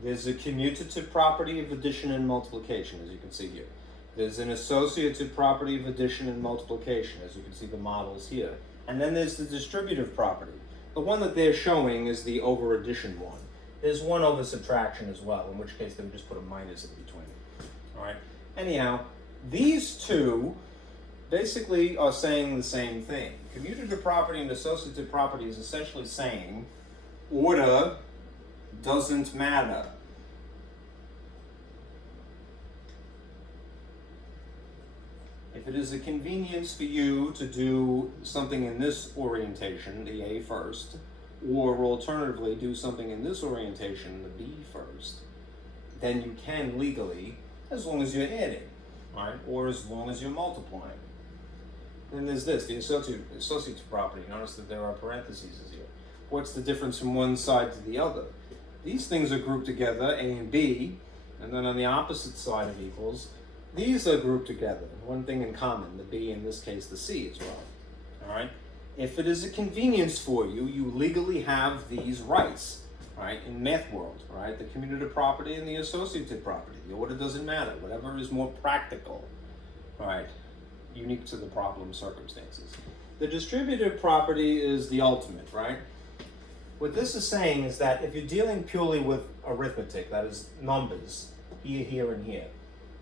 There's a commutative property of addition and multiplication, as you can see here. There's an associative property of addition and multiplication, as you can see the models here. And then there's the distributive property. The one that they're showing is the over addition one. There's one over subtraction as well, in which case they would just put a minus in between. All right. Anyhow, these two basically are saying the same thing. Commutative property and associative property is essentially saying order doesn't matter. if it is a convenience for you to do something in this orientation, the A first, or alternatively do something in this orientation, the B first, then you can legally, as long as you're adding, right? Or as long as you're multiplying. Then there's this, the associative property. Notice that there are parentheses here. What's the difference from one side to the other? These things are grouped together, A and B, and then on the opposite side of equals, these are grouped together. One thing in common, the B, in this case, the C as well. All right? If it is a convenience for you, you legally have these rights, right? In math world, right? The commutative property and the associative property. The order doesn't matter. Whatever is more practical, right? Unique to the problem circumstances. The distributive property is the ultimate, right? What this is saying is that if you're dealing purely with arithmetic, that is numbers, here, here, and here,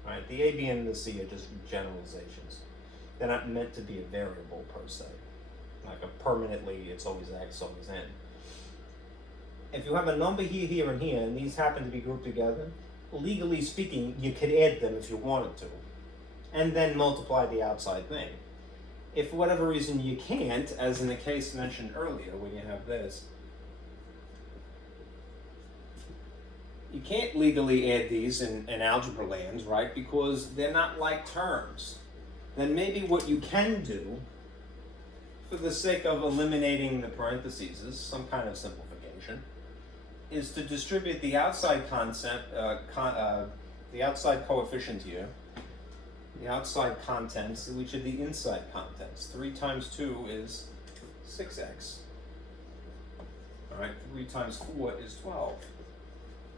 right? The A, B, and the C are just generalizations. They're not meant to be a variable per se. Like a permanently, it's always X, always N. If you have a number here, here, and here, and these happen to be grouped together, legally speaking, you could add them if you wanted to, and then multiply the outside thing. If for whatever reason you can't, as in the case mentioned earlier, when you have this, you can't legally add these in algebra lands, right? Because they're not like terms. Then maybe what you can do, for the sake of eliminating the parentheses, some kind of simplification, is to distribute the outside concept, the outside coefficient here, the outside contents, which are the inside contents. 3 times 2 is 6x. All right, 3 times 4 is 12.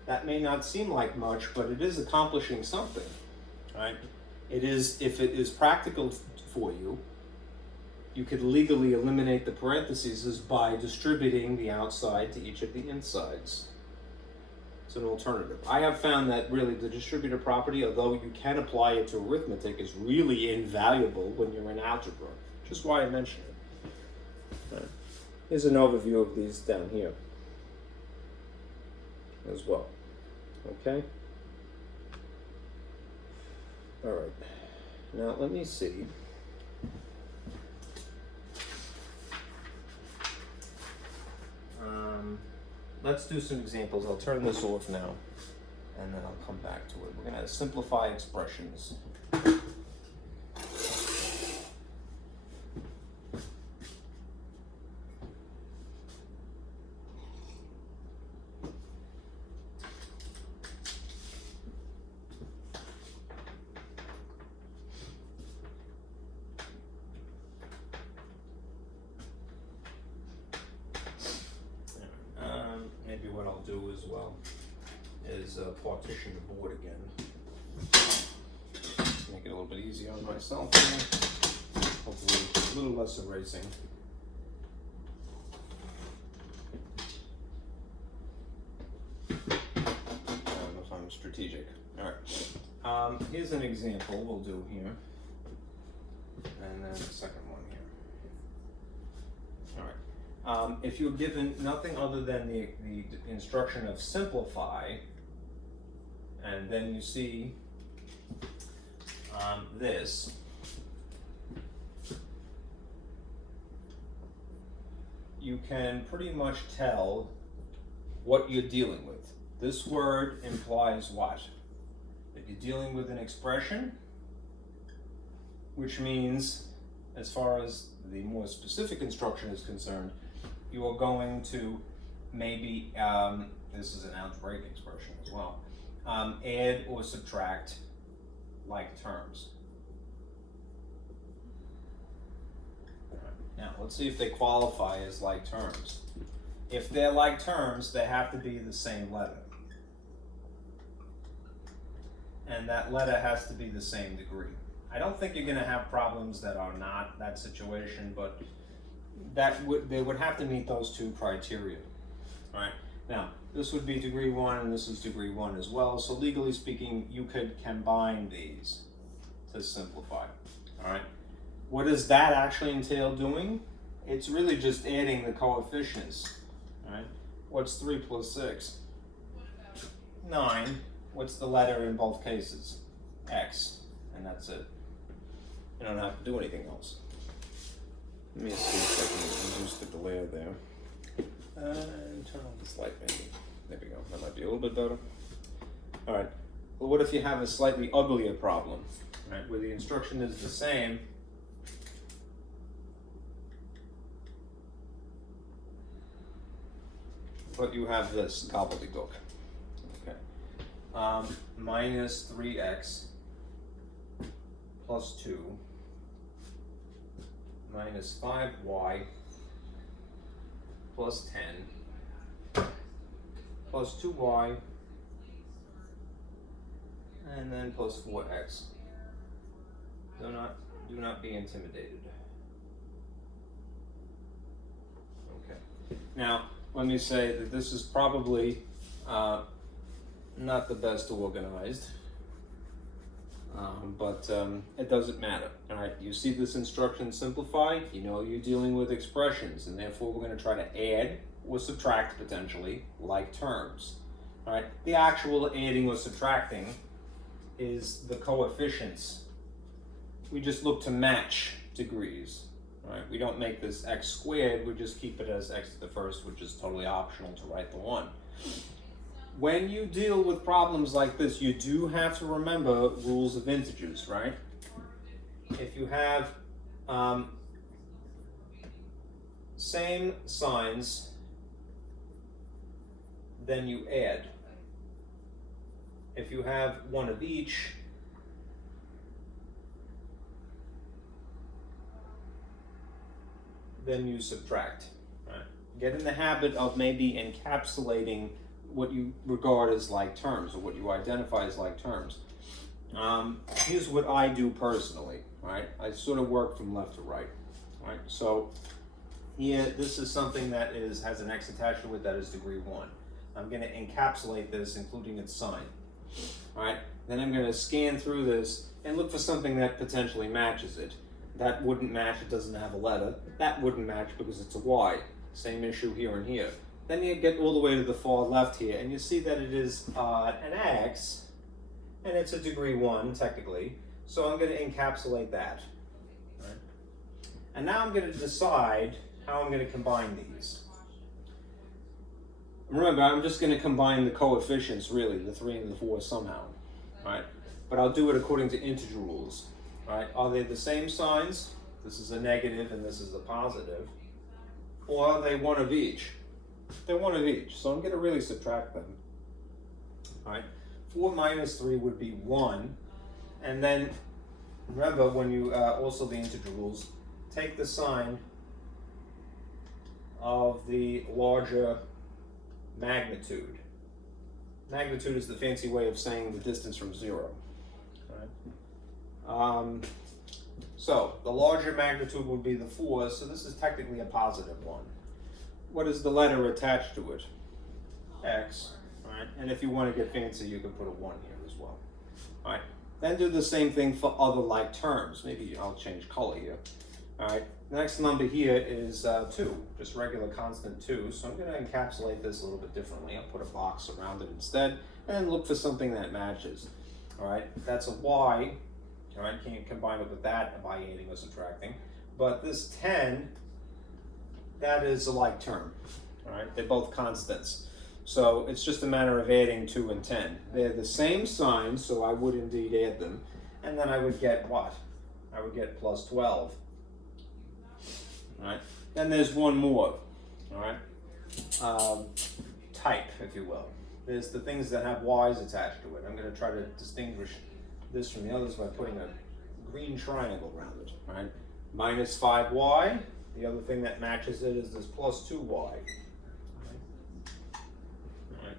That may not seem like much, but it is accomplishing something, right? It is, if it is practical for you, you could legally eliminate the parentheses by distributing the outside to each of the insides. It's an alternative. I have found that really the distributive property, although you can apply it to arithmetic, is really invaluable when you're in algebra, which is why I mentioned it. Right. Here's an overview of these down here as well. Okay? All right. Now let me see. Let's do some examples. I'll turn this off now, and then I'll come back to it. We're going to simplify expressions. Maybe what I'll do as well is partition the board again. Make it a little bit easier on myself. Hopefully a little less erasing. I don't know if I'm strategic. All right. Here's an example we'll do here. And then the second one here. All right. If you're given nothing other than the instruction of simplify, and then you see this, you can pretty much tell what you're dealing with. This word implies what? That you're dealing with an expression, which means, as far as the more specific instruction is concerned, you are going to maybe, this is an algebraic expression as well, add or subtract like terms. Now, let's see if they qualify as like terms. If they're like terms, they have to be the same letter. And that letter has to be the same degree. I don't think you're going to have problems that are not that situation, but they would have to meet those two criteria. All right. Now, this would be degree 1, and this is degree 1 as well. So legally speaking, you could combine these to simplify. All right. What does that actually entail doing? It's really just adding the coefficients. All right. What's 3 plus 6? 9. What's the letter in both cases? X, and that's it. You don't have to do anything else. Let me see if I can reduce the glare there. And turn on this light maybe. There we go. That might be a little bit better. All right. Well, what if you have a slightly uglier problem, right? Where the instruction is the same, but you have this gobbledygook. Okay. Minus 3x plus 2 minus 5y plus 10 plus 2y and then plus 4x. Do not be intimidated. Okay. Now, let me say that this is probably not the best organized, but it doesn't matter. All right, you see this instruction simplify, you know you're dealing with expressions, and therefore we're going to try to add or subtract potentially like terms. All right, the actual adding or subtracting is the coefficients. We just look to match degrees. All right, we don't make this x squared, we just keep it as x to the first, which is totally optional to write the 1. When you deal with problems like this, you do have to remember rules of integers, right? If you have same signs, then you add. If you have one of each, then you subtract. Right? Get in the habit of maybe encapsulating what you regard as like terms, or what you identify as like terms. Here's what I do personally, right? I sort of work from left to right, right? So here, this is something that has an x attached to it that is degree 1. I'm going to encapsulate this, including its sign. All right, then I'm going to scan through this and look for something that potentially matches it. That wouldn't match, it doesn't have a letter. That wouldn't match because it's a y. Same issue here and here. Then you get all the way to the far left here, and you see that it is an x, and it's a degree 1, technically. So I'm going to encapsulate that. Right? And now I'm going to decide how I'm going to combine these. Remember, I'm just going to combine the coefficients, really, the 3 and the 4 somehow, right? But I'll do it according to integer rules, right? Are they the same signs? This is a negative and this is a positive. Or are they one of each? They're one of each, so I'm going to really subtract them, all right? 4 minus 3 would be 1. And then, remember, when you, also the integer rules, take the sign of the larger magnitude. Magnitude is the fancy way of saying the distance from 0. Right? So the larger magnitude would be the 4, so this is technically a positive 1. What is the letter attached to it? X. Right? And if you want to get fancy, you can put a 1 here as well. All right. Then do the same thing for other like terms. Maybe I'll change color here. All right. The next number here is 2, just regular constant 2. So I'm going to encapsulate this a little bit differently. I'll put a box around it instead, and look for something that matches. All right, that's a y. All right, can't combine it with that by adding or subtracting. But this 10, that is a like term. All right, they're both constants. So it's just a matter of adding 2 and 10. They're the same sign, so I would indeed add them. And then I would get what? I would get plus 12. All right. Then there's one more, all right, type, if you will. There's the things that have y's attached to it. I'm going to try to distinguish this from the others by putting a green triangle around it, all right? Minus 5y. The other thing that matches it is this plus 2y.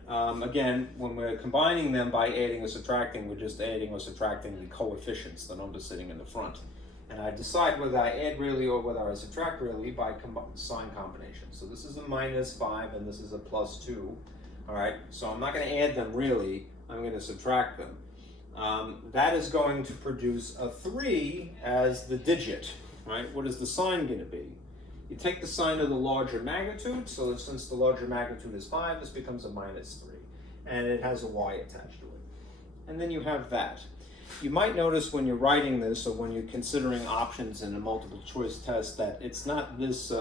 All right. Again, when we're combining them by adding or subtracting, we're just adding or subtracting the coefficients, the numbers sitting in the front. And I decide whether I add really or whether I subtract really by sign combination. So this is a minus 5 and this is a plus 2. All right, so I'm not going to add them really, I'm going to subtract them. That is going to produce a 3 as the digit, right? What is the sign going to be? You take the sign of the larger magnitude, so since the larger magnitude is 5, this becomes a minus 3. And it has a y attached to it. And then you have that. you might notice when you're writing this or when you're considering options in a multiple choice test that it's not this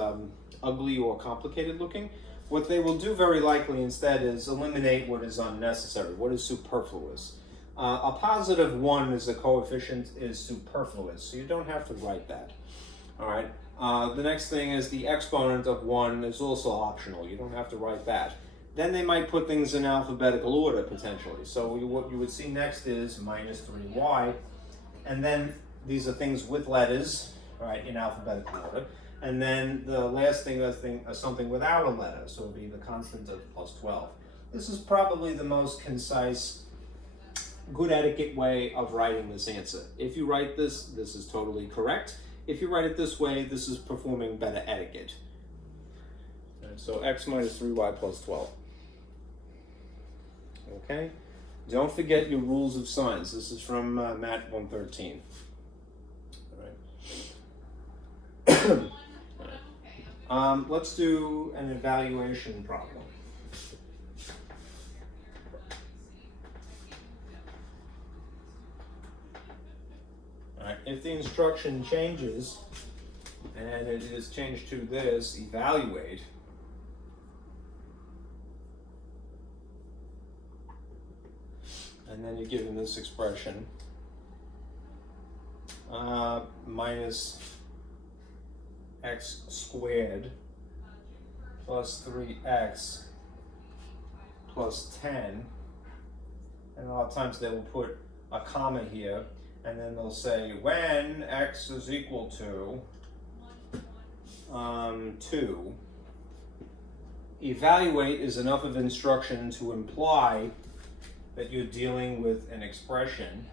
ugly or complicated looking. What they will do very likely instead is eliminate what is unnecessary, what is superfluous. A positive 1 as a coefficient is superfluous, so you don't have to write that. All right. The next thing is the exponent of 1 is also optional. You don't have to write that. Then they might put things in alphabetical order potentially. So what you would see next is minus 3y. And then these are things with letters, right, in alphabetical order. And then the last thing is something without a letter. So it would be the constant of plus 12. This is probably the most concise, good etiquette way of writing this answer. If you write this, this is totally correct. If you write it this way, this is performing better etiquette. So x minus 3y plus 12. Okay? Don't forget your rules of signs. This is from MAT-114. All right. Let's do an evaluation problem. All right. If the instruction changes, and it is changed to this, evaluate, and then you're given this expression, minus x squared plus 3x plus 10, and a lot of times they will put a comma here, and then they'll say when x is equal to 2, evaluate is enough of instruction to imply that you're dealing with an expression,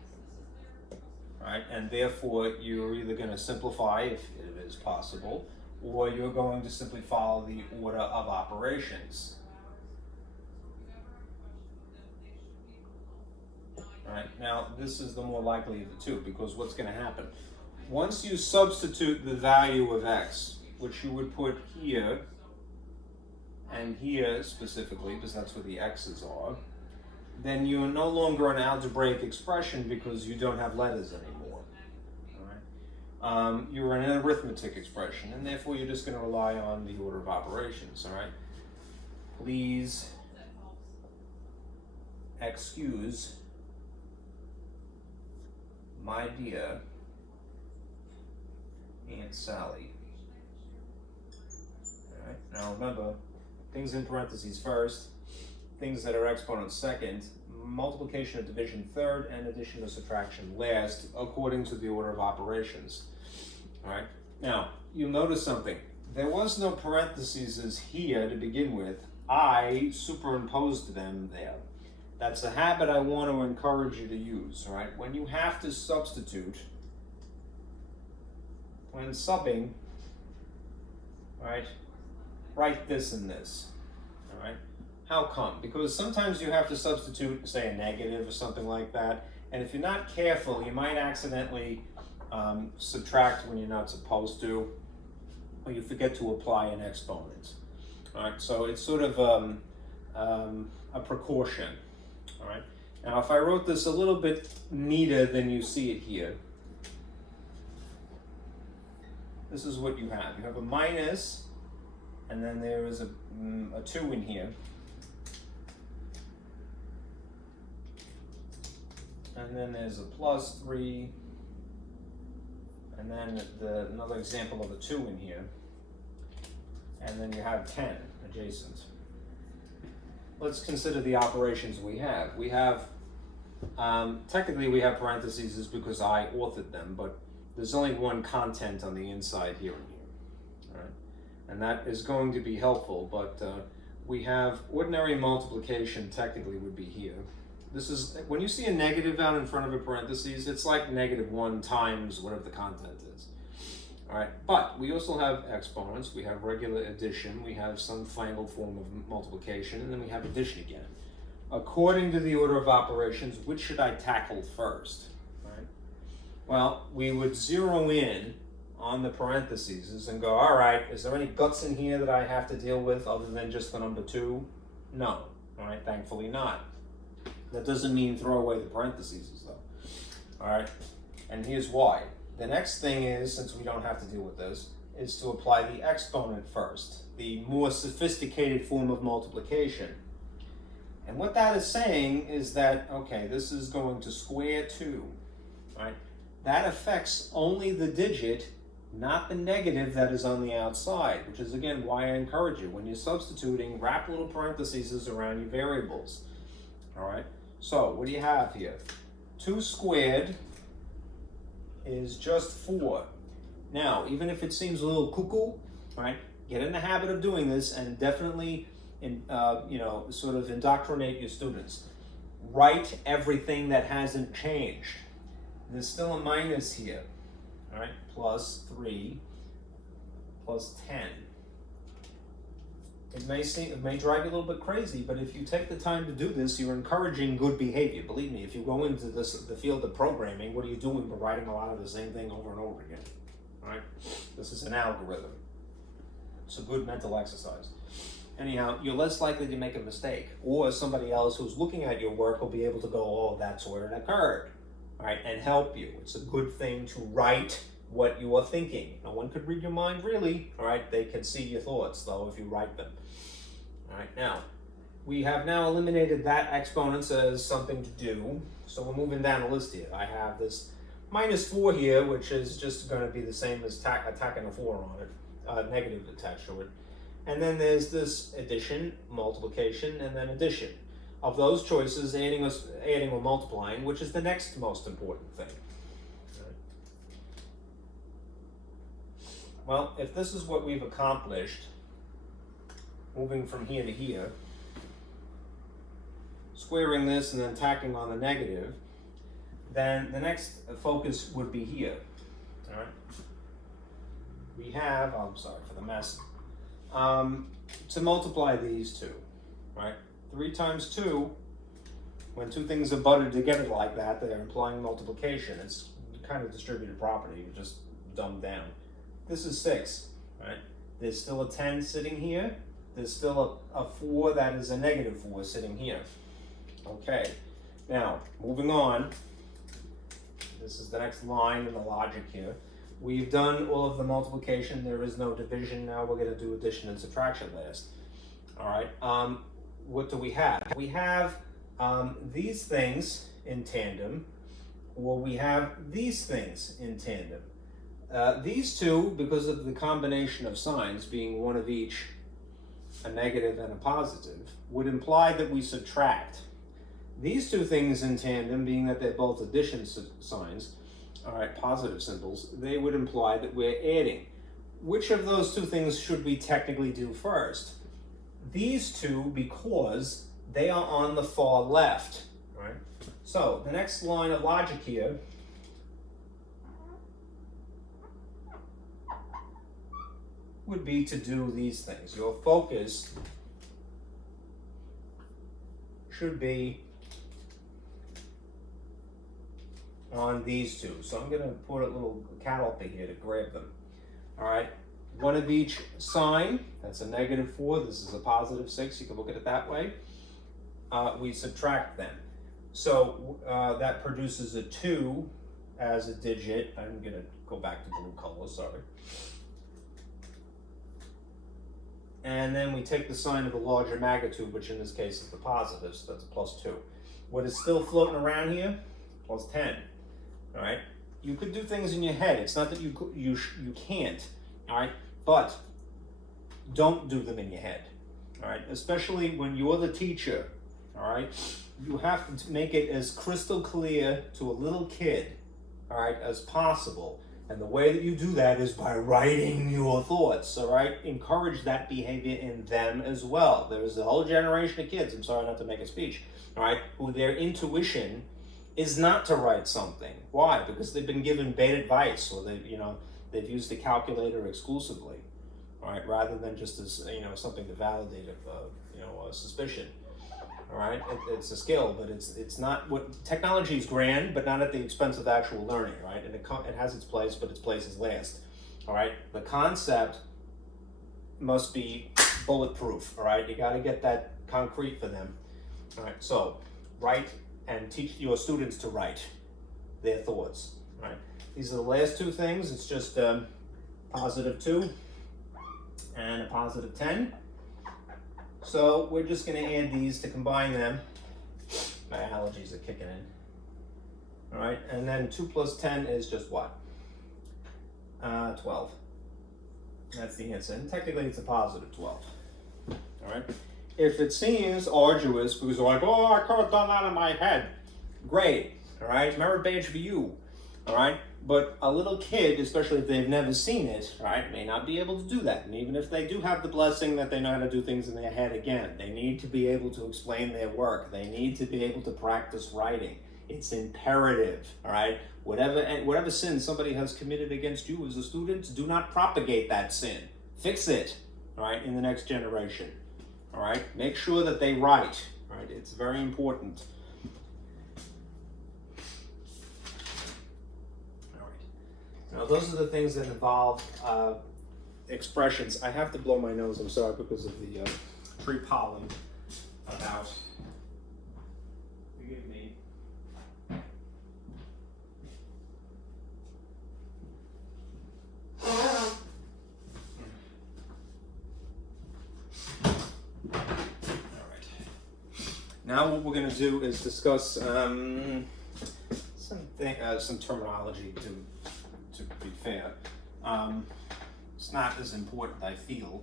right? And therefore you're either going to simplify if it is possible, or you're going to simply follow the order of operations. All right, now this is the more likely of the two, because what's going to happen? Once you substitute the value of x, which you would put here and here specifically, because that's where the x's are, then you're no longer an algebraic expression because you don't have letters anymore. All right? You're an arithmetic expression, and therefore you're just going to rely on the order of operations. All right? Please excuse my dear Aunt Sally. All right? Now remember, things in parentheses first, things that are exponents second, multiplication or division third, and addition or subtraction last, according to the order of operations. All right. Now, you'll notice something. There was no parentheses here to begin with. I superimposed them there. That's a habit I want to encourage you to use. All right. When you have to substitute, when subbing, all right, write this and this. All right. How come? Because sometimes you have to substitute, say, a negative or something like that, and if you're not careful, you might accidentally subtract when you're not supposed to, or you forget to apply an exponent. All right, so it's sort of a precaution. All right. Now, if I wrote this a little bit neater than you see it here, this is what you have. You have a minus, and then there is a 2 in here. And then there's a plus 3, and then another example of a 2 in here, and then you have 10 adjacent. Let's consider the operations we have. We have, technically we have parentheses is because I authored them, but there's only one content on the inside here and here. All right? And that is going to be helpful, but we have ordinary multiplication technically would be here. This is, when you see a negative out in front of a parentheses, it's like -1 times whatever the content is. All right, but we also have exponents, we have regular addition, we have some fangled form of multiplication, and then we have addition again. According to the order of operations, which should I tackle first? All right. Well, we would zero in on the parentheses and go, all right, is there any guts in here that I have to deal with other than just the number 2? No. All right, thankfully not. That doesn't mean throw away the parentheses, though. all right? And here's why. The next thing is, since we don't have to deal with this, is to apply the exponent first, the more sophisticated form of multiplication. And what that is saying is that, okay, this is going to square 2, right? That affects only the digit, not the negative that is on the outside, which is, again, why I encourage you. When you're substituting, wrap little parentheses around your variables, all right? So what do you have here? 2 squared is just 4. Now, even if it seems a little cuckoo, right, get in the habit of doing this and definitely, sort of indoctrinate your students. Write everything that hasn't changed. There's still a minus here, all right, plus 3 plus 10. It may drive you a little bit crazy, but if you take the time to do this, you're encouraging good behavior. Believe me, if you go into the field of programming, what are you doing but writing a lot of the same thing over and over again? All right? This is an algorithm. It's a good mental exercise. Anyhow, you're less likely to make a mistake, or somebody else who's looking at your work will be able to go, oh, that's where it occurred, all right, and help you. It's a good thing to write what you are thinking. No one could read your mind, really, all right? They can see your thoughts, though, if you write them. All right, now, we have now eliminated that exponent as something to do, so we're moving down the list here. I have this minus 4 here, which is just going to be the same as attacking a 4 on it, negative attached to it. And then there's this addition, multiplication, and then addition. Of those choices, adding or multiplying, which is the next most important thing. Right. Well, if this is what we've accomplished, moving from here to here, squaring this and then tacking on the negative, then the next focus would be here. All right. We have, I'm sorry for the mess, to multiply these two, right? 3 times 2, when two things are buttered together like that, they're implying multiplication. It's kind of distributive property, just dumbed down. This is 6, right? There's still a 10 sitting here. There's still a 4 that is a negative 4 sitting here. Okay, now moving on. This is the next line in the logic here. We've done all of the multiplication. There is no division. Now we're going to do addition and subtraction last. All right. What do we have? We have these things in tandem, or we have these things in tandem. These two, because of the combination of signs being one of each, a negative and a positive, would imply that we subtract. These two things in tandem, being that they're both addition signs, all right, positive symbols, they would imply that we're adding. Which of those two things should we technically do first? These two, because they are on the far left, right? So the next line of logic here would be to do these things. Your focus should be on these two. So I'm going to put a little caliper here to grab them. All right, one of each sign. That's a negative 4. This is a positive 6. You can look at it that way. We subtract them. So that produces a 2 as a digit. I'm going to go back to blue color, sorry. And then we take the sign of a larger magnitude, which in this case is the positive, so that's a plus 2. What is still floating around here? Plus 10. All right, you could do things in your head. It's not that you can't, all right, but don't do them in your head, all right, especially when you're the teacher, all right. You have to make it as crystal clear to a little kid, all right, as possible. And the way that you do that is by writing your thoughts, all right? Encourage that behavior in them as well. There's a whole generation of kids, I'm sorry not to make a speech, all right, who their intuition is not to write something. Why? Because they've been given bad advice, or they've used the calculator exclusively, all right, rather than just as something to validate a suspicion. All right, it's a skill, but it's not what technology is grand, but not at the expense of actual learning, right? And it has its place, but its place is last. All right, the concept must be bulletproof. All right, you got to get that concrete for them. All right, so write and teach your students to write. their thoughts, right? These are the last two things. It's just positive 2 and a positive 10. So we're just going to add these to combine them. My allergies are kicking in. All right, and then 2 plus 10 is just what? 12. That's the answer. And technically it's a positive 12. All right. If it seems arduous because you're like, oh, I could have done that in my head, great. All right, merit badge for you. All right, but a little kid, especially if they've never seen it, right, may not be able to do that. And even if they do have the blessing that they know how to do things in their head again, they need to be able to explain their work. They need to be able to practice writing. It's imperative, all right? Whatever sin somebody has committed against you as a student, do not propagate that sin. Fix it, all right, in the next generation, all right? Make sure that they write, all right? It's very important. All right. Now, those are the things that involve expressions. I have to blow my nose, I'm sorry, because of the tree pollen about. Forgive me. Now what we're going to do is discuss some terminology. To be fair, it's not as important, I feel,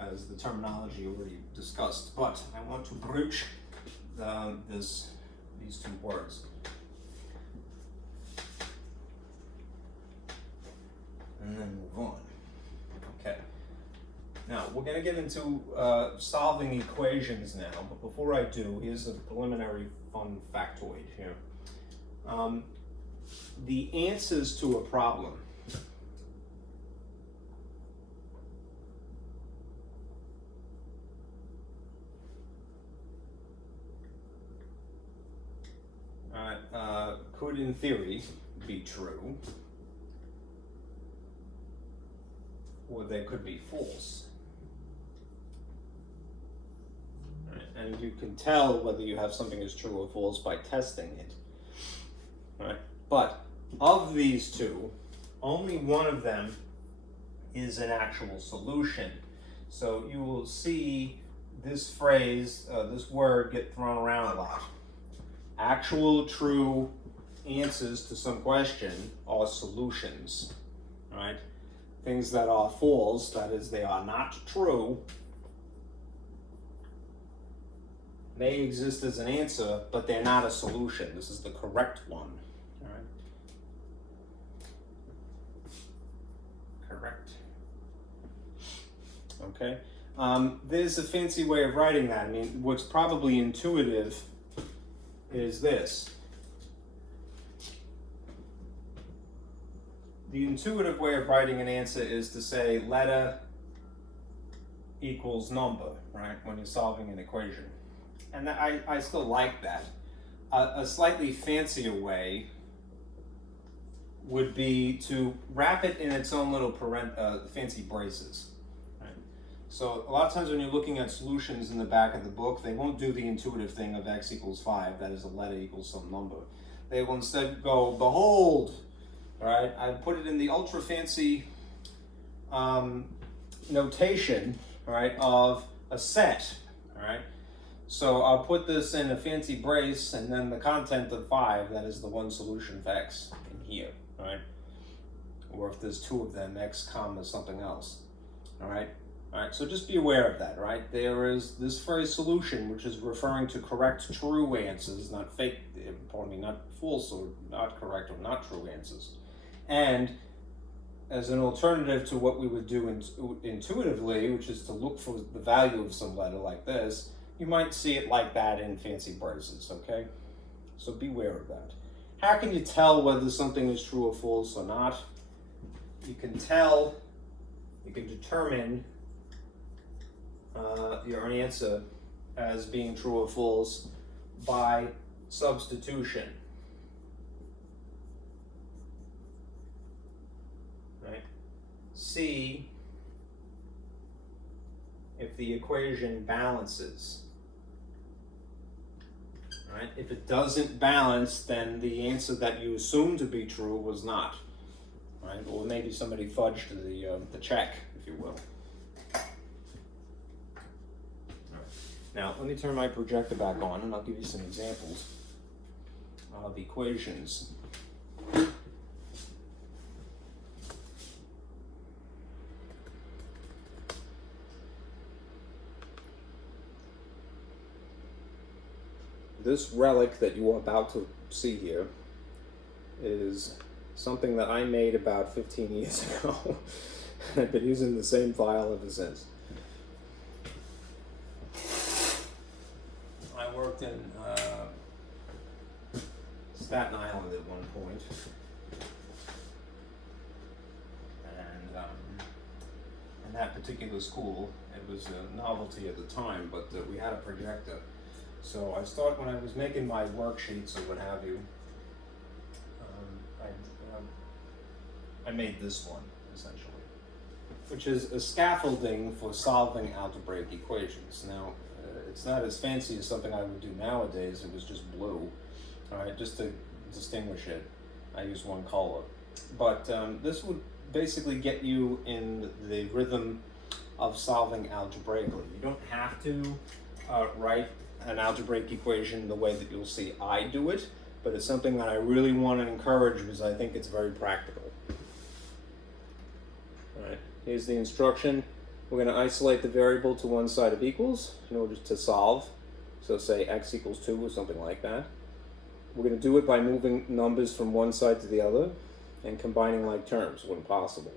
as the terminology already discussed. But I want to broach these two words. And then move on. Okay. Now, we're going to get into solving equations now, but before I do, here's a preliminary fun factoid here. The answers to a problem could, in theory, be true, or they could be false. And you can tell whether you have something as true or false by testing it. Right? But of these two, only one of them is an actual solution. So you will see this phrase, this word get thrown around a lot. Actual true answers to some question are solutions. Right? Things that are false, that is, they are not true, may exist as an answer, but they're not a solution. This is the correct one. All right? Correct. Okay. There's a fancy way of writing that. I mean, what's probably intuitive is this. The intuitive way of writing an answer is to say letter equals number, right, when you're solving an equation. And I still like that. A slightly fancier way would be to wrap it in its own little fancy braces. Right? So a lot of times when you're looking at solutions in the back of the book, they won't do the intuitive thing of x equals 5, that is a letter equals some number. They will instead go, behold, all right, I put it in the ultra fancy notation, all right, of a set, all right. So I'll put this in a fancy brace, and then the content of 5, that is the one solution of x in here, all right? Or if there's 2 of them, x comma something else, all right? All right, so just be aware of that, right? There is this phrase solution, which is referring to correct true answers, not fake, pardon me, not false or not correct or not true answers. And as an alternative to what we would do intuitively, which is to look for the value of some letter like this, you might see it like that in fancy braces, okay? So beware of that. How can you tell whether something is true or false or not? You can tell, you can determine your answer as being true or false by substitution. Right? See if the equation balances. Right? If it doesn't balance, then the answer that you assumed to be true was not. Right? Or maybe somebody fudged the check, if you will. Now, let me turn my projector back on and I'll give you some examples of equations. This relic that you are about to see here is something that I made about 15 years ago. I've been using the same file ever since. I worked in Staten Island at one point, and in that particular school, it was a novelty at the time, but we had a projector. So when I was making my worksheets or what have you, I made this one, essentially, which is a scaffolding for solving algebraic equations. Now, it's not as fancy as something I would do nowadays. It was just blue, all right, just to distinguish it. I used one color. But this would basically get you in the rhythm of solving algebraically. You don't have to write an algebraic equation the way that you'll see I do it, but it's something that I really want to encourage because I think it's very practical. All right, here's the instruction. We're going to isolate the variable to one side of equals in order to solve. So say x equals 2 or something like that. We're going to do it by moving numbers from one side to the other and combining like terms when possible.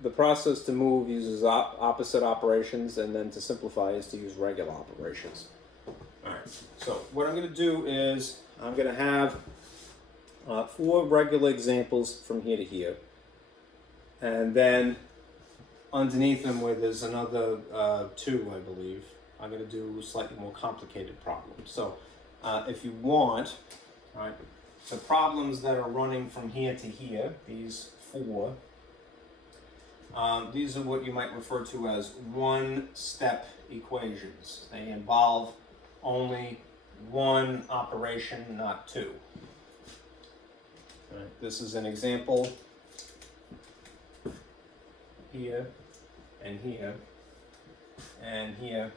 The process to move uses opposite operations, and then to simplify is to use regular operations. All right, so what I'm going to do is I'm going to have 4 regular examples from here to here, and then underneath them where there's another 2, I believe, I'm going to do slightly more complicated problems. So if you want, all right, the problems that are running from here to here, these 4, these are what you might refer to as one-step equations. They involve only one operation, not 2. All right, this is an example here, and here, and here,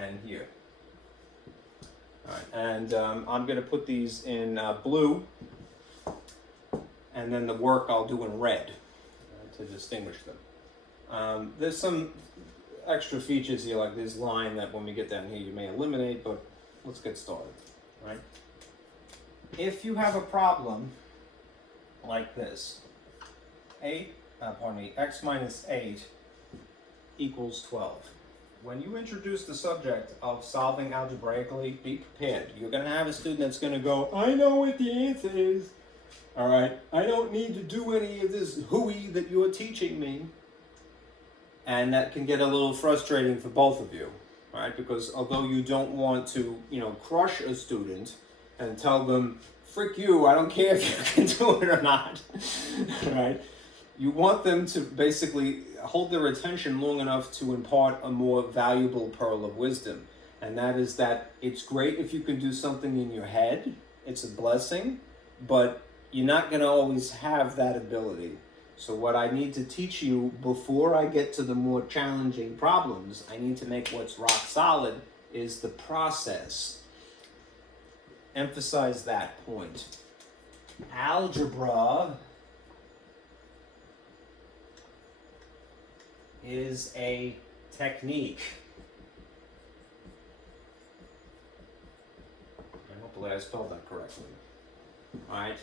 and here. All right, and I'm going to put these in blue, and then the work I'll do in red to distinguish them. There's some extra features here, like this line that when we get down here you may eliminate, but let's get started. Right? If you have a problem like this, x minus 8 equals 12. When you introduce the subject of solving algebraically, be prepared. You're going to have a student that's going to go, I know what the answer is. All right, I don't need to do any of this hooey that you're teaching me. And that can get a little frustrating for both of you, right? Because although you don't want to, crush a student and tell them, frick you, I don't care if you can do it or not, right? You want them to basically hold their attention long enough to impart a more valuable pearl of wisdom. And that is that it's great if you can do something in your head. It's a blessing, but you're not going to always have that ability. So what I need to teach you before I get to the more challenging problems, I need to make what's rock solid is the process. Emphasize that point. Algebra is a technique. And hopefully I spelled that correctly. All right?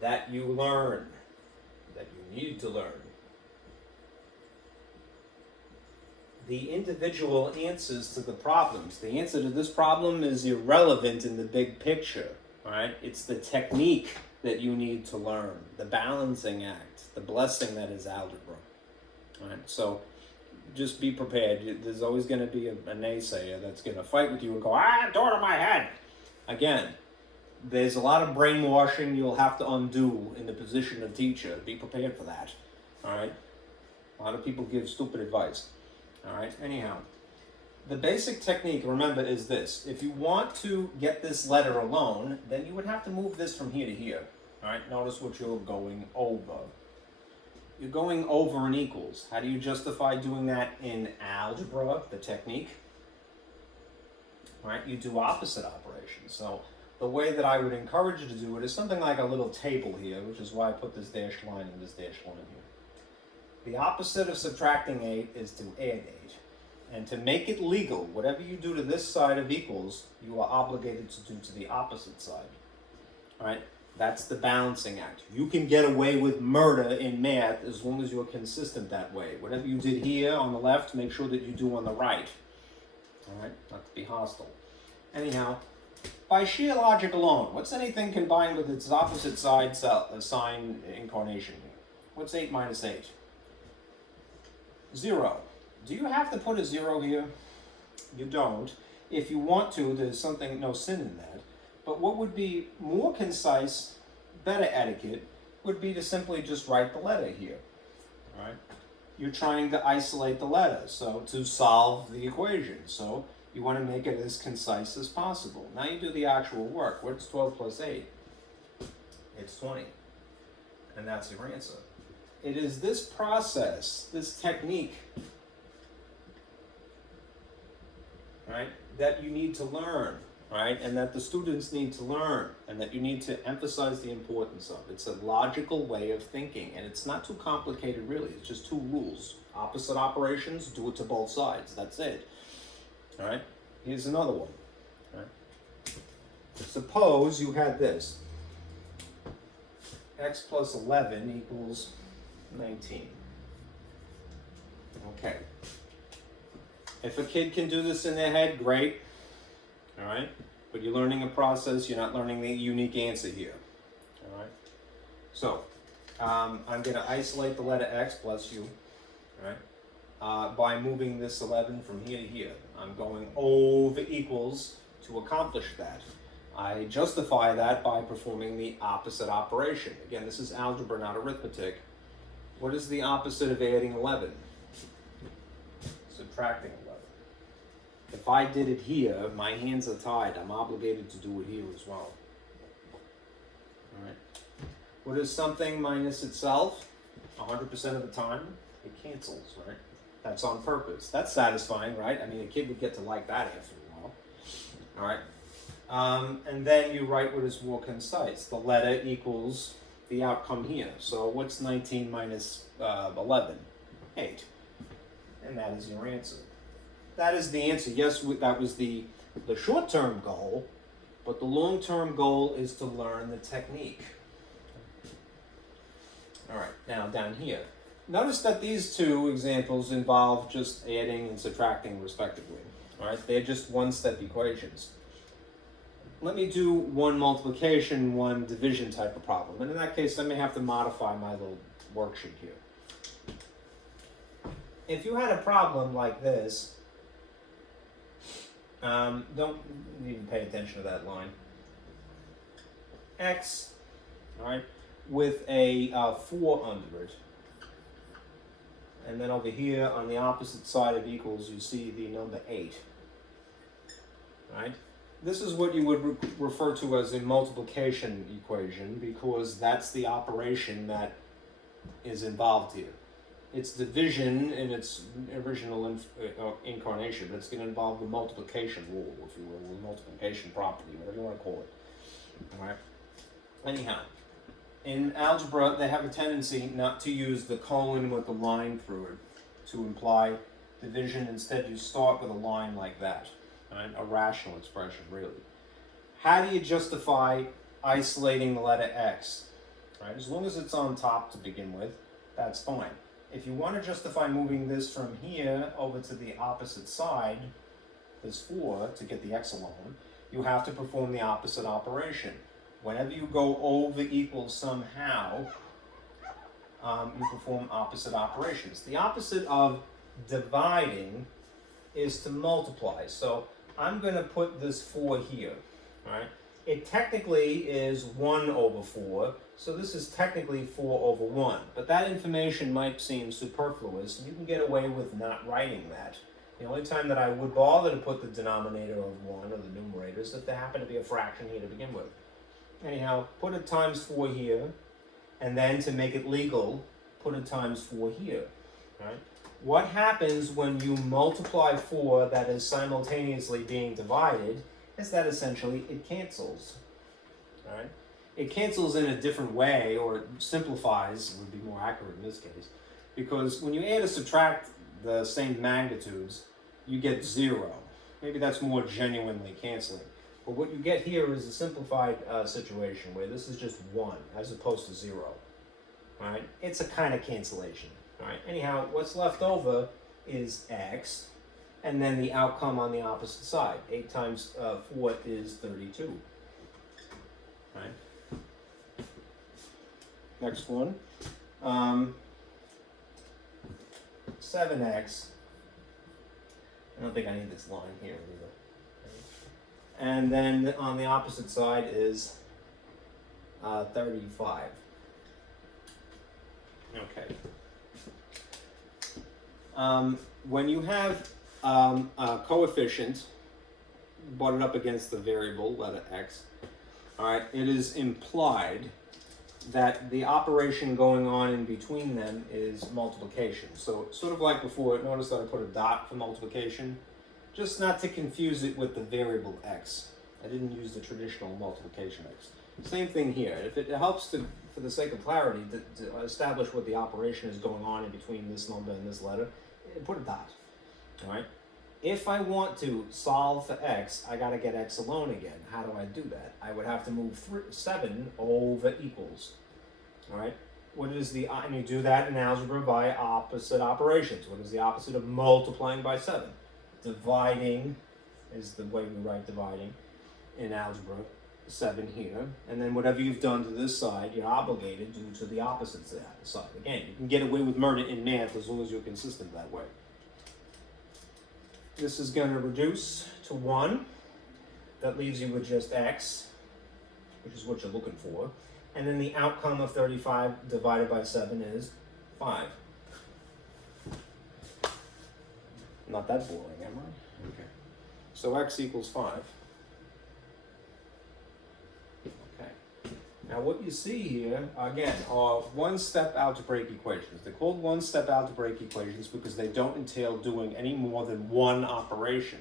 That you learn, that you need to learn. The individual answers to the problems. The answer to this problem is irrelevant in the big picture. All right? It's the technique that you need to learn, the balancing act, the blessing that is algebra. All right? So just be prepared. There's always going to be a naysayer that's going to fight with you and go, door to my head. Again, there's a lot of brainwashing you'll have to undo in the position of teacher. Be prepared for that. All right? A lot of people give stupid advice. All right? Anyhow, the basic technique, remember, is this. If you want to get this letter alone, then you would have to move this from here to here. All right, notice what you're going over. You're going over an equals. How do you justify doing that in algebra, the technique? All right, you do opposite operations. So the way that I would encourage you to do it is something like a little table here, which is why I put this dashed line and this dashed line here. The opposite of subtracting 8 is to add 8. And to make it legal, whatever you do to this side of equals, you are obligated to do to the opposite side. All right? That's the balancing act. You can get away with murder in math as long as you're consistent that way. Whatever you did here on the left, make sure that you do on the right. All right? Not to be hostile. Anyhow, by sheer logic alone, what's anything combined with its opposite side sign incarnation? What's 8 minus 8? 0. Do you have to put a 0 here? You don't. If you want to, there's no sin in that. But what would be more concise, better etiquette, would be to simply just write the letter here. All right? You're trying to isolate the letter, so to solve the equation. So you want to make it as concise as possible. Now you do the actual work. What's 12 plus 8? It's 20. And that's your answer. It is this process, this technique, right, that you need to learn, right, and that the students need to learn, and that you need to emphasize the importance of. It's a logical way of thinking, and it's not too complicated really. It's just 2 rules. Opposite operations, do it to both sides. That's it. All right, here's another one. All right. Suppose you had this. X plus 11 equals 19. Okay. If a kid can do this in their head, great. All right? But you're learning a process, you're not learning the unique answer here. All right? So, I'm going to isolate the letter X, bless you, all right, by moving this 11 from here to here. I'm going over equals to accomplish that. I justify that by performing the opposite operation. Again, this is algebra, not arithmetic. What is the opposite of adding 11? Subtracting 11. If I did it here, my hands are tied. I'm obligated to do it here as well. All right. What is something minus itself? 100% of the time, it cancels, right? That's on purpose. That's satisfying, right? I mean, a kid would get to like that after a while. All right. And then you write what is more concise. The letter equals the outcome here. So what's 19 minus 11? 8. And that is your answer. That is the answer. Yes, that was the short-term goal, but the long-term goal is to learn the technique. All right, now down here. Notice that these 2 examples involve just adding and subtracting respectively. All right, they're just one-step equations. Let me do one multiplication, one division type of problem. And in that case, I may have to modify my little worksheet here. If you had a problem like this, don't even pay attention to that line. X, all right, with a 4 under it. And then over here on the opposite side of equals, you see the number 8. Right? This is what you would refer to as a multiplication equation, because that's the operation that is involved here. It's division in its original incarnation, but it's going to involve the multiplication rule, if you will, the multiplication property, whatever you want to call it. All right. Anyhow, in algebra, they have a tendency not to use the colon with the line through it to imply division. Instead, you start with a line like that. Right? A rational expression, really. How do you justify isolating the letter X? Right? As long as it's on top to begin with, that's fine. If you want to justify moving this from here over to the opposite side, this 4, to get the X alone, you have to perform the opposite operation. Whenever you go over equals somehow, you perform opposite operations. The opposite of dividing is to multiply. So I'm going to put this 4 here. All right? It technically is 1 over 4, so this is technically 4 over 1. But that information might seem superfluous, and you can get away with not writing that. The only time that I would bother to put the denominator of 1 or the numerator is if there happened to be a fraction here to begin with. Anyhow, put it times 4 here, and then to make it legal, put it times 4 here. Right? What happens when you multiply 4 that is simultaneously being divided is that essentially it cancels. Right? It cancels in a different way, or it simplifies, would be more accurate in this case, because when you add or subtract the same magnitudes, you get 0. Maybe that's more genuinely canceling. But what you get here is a simplified situation where this is just 1 as opposed to 0. Right? It's a kind of cancellation. Right? Anyhow, what's left over is x, and then the outcome on the opposite side. 8 times 4 is 32. Right? Next one. 7x. I don't think I need this line here either. And then on the opposite side is 35. Okay. When you have a coefficient butted up against the variable, letter x, all right, it is implied that the operation going on in between them is multiplication. So sort of like before, notice that I put a dot for multiplication, just not to confuse it with the variable x. I didn't use the traditional multiplication x. Same thing here. If it helps to, for the sake of clarity, to establish what the operation is going on in between this number and this letter, put a dot. All right. If I want to solve for x, I got to get x alone again. How do I do that? I would have to move 7 over equals. All right. What is the, and you do that in algebra by opposite operations. What is the opposite of multiplying by 7? Dividing is the way we write dividing in algebra. 7 here, and then whatever you've done to this side, you're obligated to do to the opposite side. Again, you can get away with murder in math as long as you're consistent that way. This is going to reduce to 1. That leaves you with just x, which is what you're looking for. And then the outcome of 35 divided by 7 is 5. Not that boring, am I? Okay. So x equals 5. Now what you see here, again, are one-step algebraic equations. They're called one-step algebraic equations because they don't entail doing any more than one operation.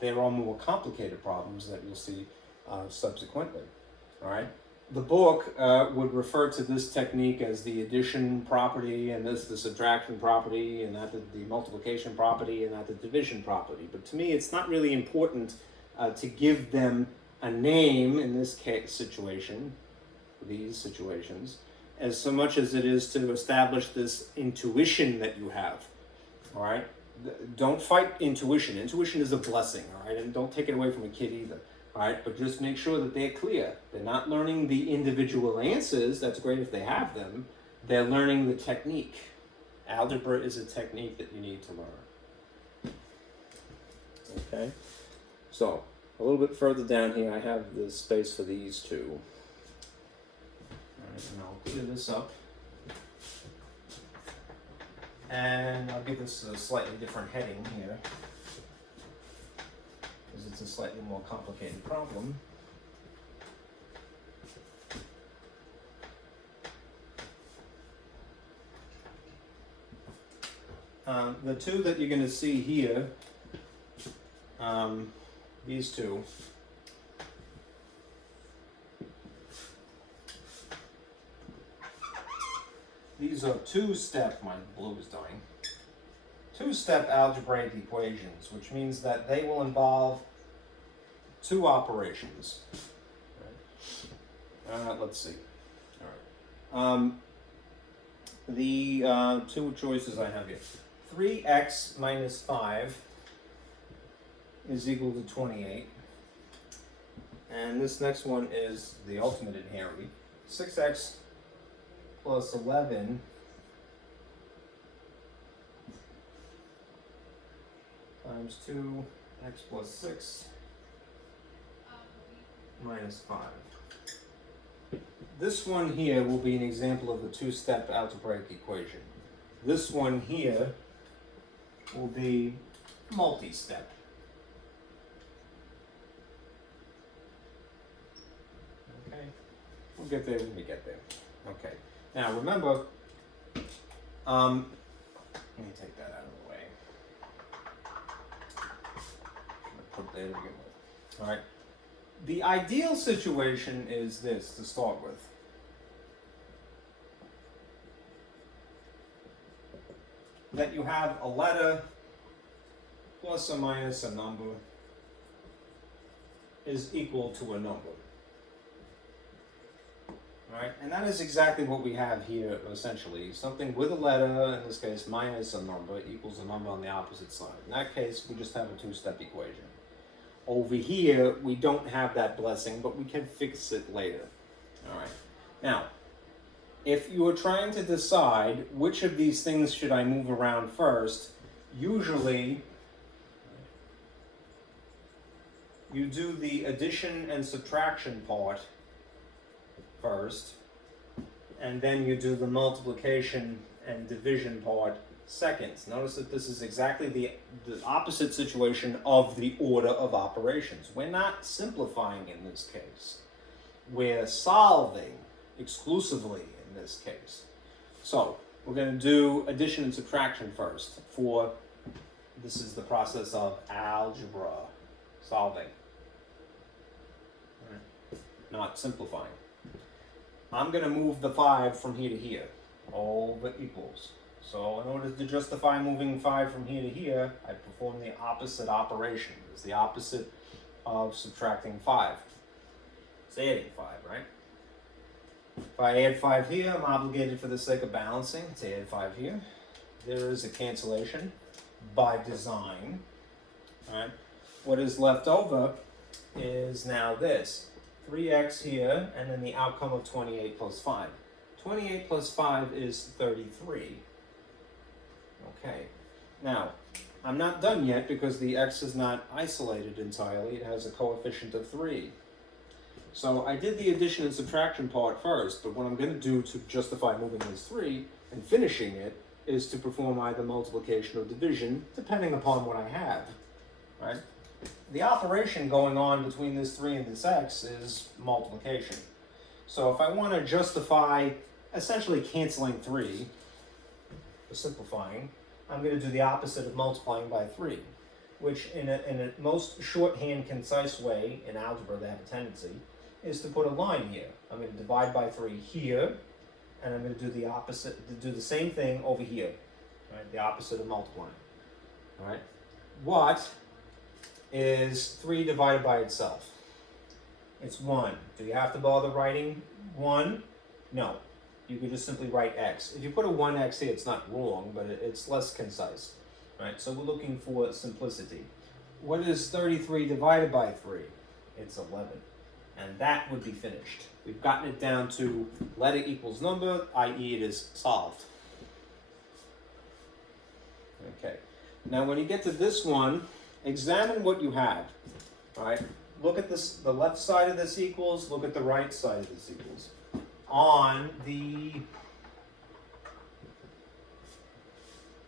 There are more complicated problems that you'll see subsequently. All right. The book would refer to this technique as the addition property, and this the subtraction property, and that the multiplication property, and that the division property. But to me, it's not really important to give them a name in this case situation. These situations, as so much as it is to establish this intuition that you have. All right, don't fight intuition. Intuition is a blessing. All right, and don't take it away from a kid either. All right, but just make sure that they're clear. They're not learning the individual answers. That's great if they have them. They're learning the technique. Algebra is a technique that you need to learn. Okay, so a little bit further down here, I have the space for these two. And I'll clear this up, and I'll give this a slightly different heading here because it's a slightly more complicated problem. The two that you're going to see here, these two, these are two-step, my blue is dying, two-step algebraic equations, which means that they will involve two operations. Let's see. All right. The two choices I have here. 3x minus 5 is equal to 28. And this next one is the ultimate in Harry. 6x plus 11 times 2x plus 6 minus 5. This one here will be an example of the two-step algebraic equation. This one here will be multi-step. Okay, we'll get there when we get there. Okay, now remember, let me take that out of the way. Put there to begin with. All right, the ideal situation is this to start with. That you have a letter plus or minus a number is equal to a number. Alright, and that is exactly what we have here essentially. Something with a letter, in this case minus a number, equals a number on the opposite side. In that case, we just have a two-step equation. Over here, we don't have that blessing, but we can fix it later. Alright, now, if you are trying to decide which of these things should I move around first, usually you do the addition and subtraction part first, and then you do the multiplication and division part second. Notice that this is exactly the opposite situation of the order of operations. We're not simplifying in this case. We're solving exclusively in this case. So we're going to do addition and subtraction first for, this is the process of algebra, solving, not simplifying. I'm going to move the 5 from here to here, over equals. So in order to justify moving 5 from here to here, I perform the opposite operation. It's the opposite of subtracting 5. It's adding 5, right? If I add 5 here, I'm obligated for the sake of balancing to add 5 here. There is a cancellation by design. All right. What is left over is now this. 3x here, and then the outcome of 28 plus 5. 28 plus 5 is 33. Okay. Now, I'm not done yet because the x is not isolated entirely. It has a coefficient of 3. So I did the addition and subtraction part first, but what I'm going to do to justify moving this 3 and finishing it is to perform either multiplication or division, depending upon what I have, right? The operation going on between this 3 and this x is multiplication. So if I want to justify essentially canceling 3, or simplifying, I'm going to do the opposite of multiplying by 3, which in a most shorthand, concise way in algebra, they have a tendency, is to put a line here. I'm going to divide by 3 here, and I'm going to do the opposite, do the same thing over here, right? The opposite of multiplying, all right? What is 3 divided by itself? It's 1. Do you have to bother writing 1? No. You could just simply write x. If you put a 1x here, it's not wrong, but it's less concise, right? So we're looking for simplicity. What is 33 divided by 3? It's 11. And that would be finished. We've gotten it down to letter equals number, i.e. it is solved. Okay. Now when you get to this one, examine what you have, right? Look at this, the left side of this equals, look at the right side of this equals. On the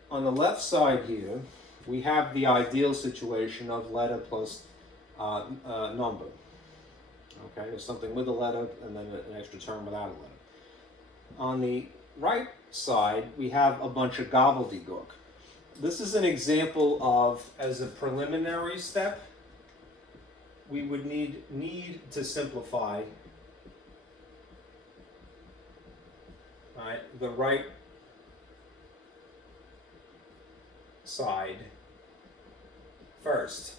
left side here, we have the ideal situation of letter plus number. Okay, there's something with a letter and then an extra term without a letter. On the right side, we have a bunch of gobbledygook. This is an example of, as a preliminary step, we would need to simplify, right, the right side first,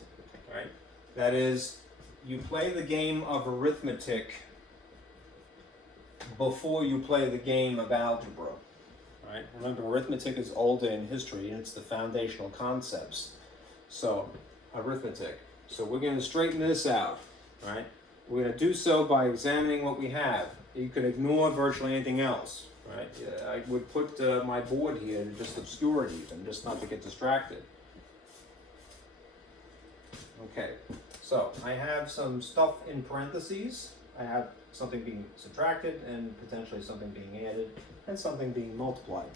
right? That is, you play the game of arithmetic before you play the game of algebra. Right? Remember, arithmetic is older in history, and it's the foundational concepts. So, arithmetic. So we're going to straighten this out, right? We're going to do so by examining what we have. You can ignore virtually anything else, right? I would put my board here to just obscure it even, just not to get distracted. Okay, so I have some stuff in parentheses. I have something being subtracted and potentially something being added and something being multiplied.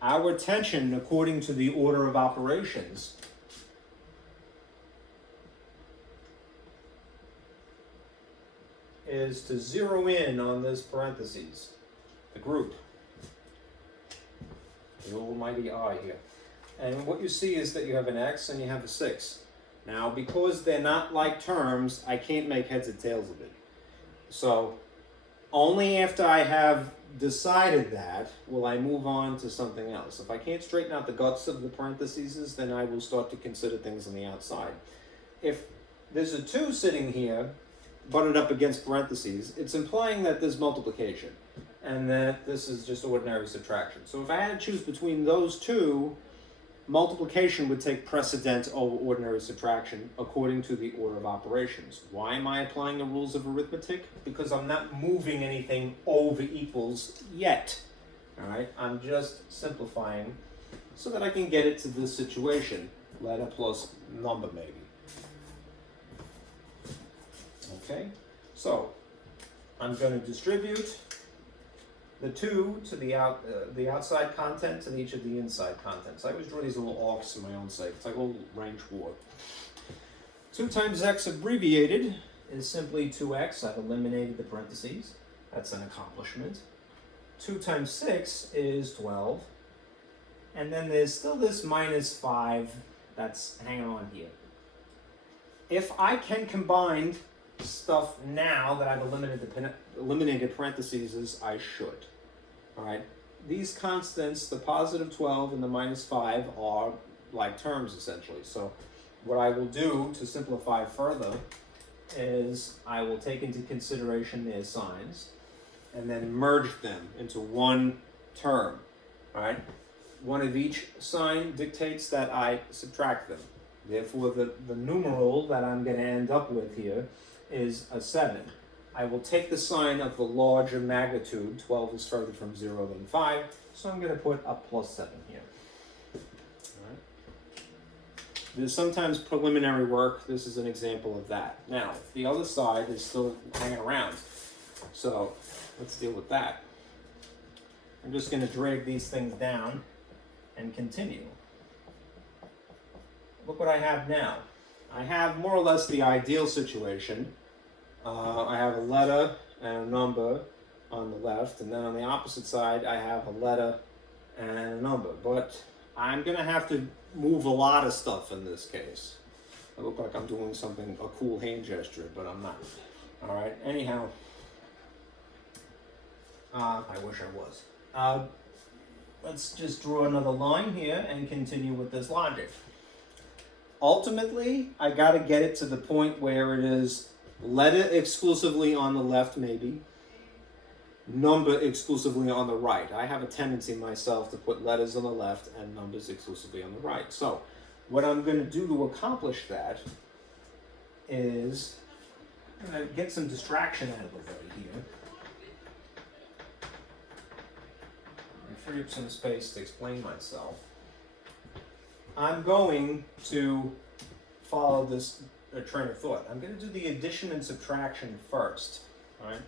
Our attention, according to the order of operations, is to zero in on this parentheses, the group, the almighty I here. And what you see is that you have an x and you have a 6. Now, because they're not like terms, I can't make heads or tails of it. So, only after I have decided that will I move on to something else. If I can't straighten out the guts of the parentheses, then I will start to consider things on the outside. If there's a 2 sitting here, butted up against parentheses, it's implying that there's multiplication, and that this is just ordinary subtraction. So if I had to choose between those two, multiplication would take precedence over ordinary subtraction according to the order of operations. Why am I applying the rules of arithmetic? Because I'm not moving anything over equals yet. All right, I'm just simplifying so that I can get it to this situation, letter plus number maybe. Okay, so I'm going to distribute the 2 to the outside content to each of the inside contents. I always draw these little arcs for my own sake. It's like a little range war. 2 times x abbreviated is simply 2x. I've eliminated the parentheses. That's an accomplishment. 2 times 6 is 12. And then there's still this minus 5 that's hanging on here. If I can combine stuff now that I've eliminated parentheses, I should. All right, these constants, the positive 12 and the minus 5, are like terms essentially. So what I will do to simplify further is I will take into consideration their signs and then merge them into one term. All right, one of each sign dictates that I subtract them. Therefore, the numeral that I'm going to end up with here is a 7. I will take the sign of the larger magnitude. 12 is further from 0 than 5, so I'm going to put a plus 7 here. All right. There's sometimes preliminary work. This is an example of that. Now, the other side is still hanging around, so let's deal with that. I'm just going to drag these things down and continue. Look what I have now. I have more or less the ideal situation. I have a letter and a number on the left, and then on the opposite side I have a letter and a number. But I'm going to have to move a lot of stuff in this case. I look like I'm doing something, a cool hand gesture, but I'm not. All right, anyhow, I wish I was. Let's just draw another line here and continue with this logic. Ultimately, I got to get it to the point where it is letter exclusively on the left, maybe, number exclusively on the right. I have a tendency myself to put letters on the left and numbers exclusively on the right. So what I'm going to do to accomplish that is I'm going to get some distraction out of the way here and free up some space to explain myself. I'm going to follow this train of thought. I'm going to do the addition and subtraction first. All right?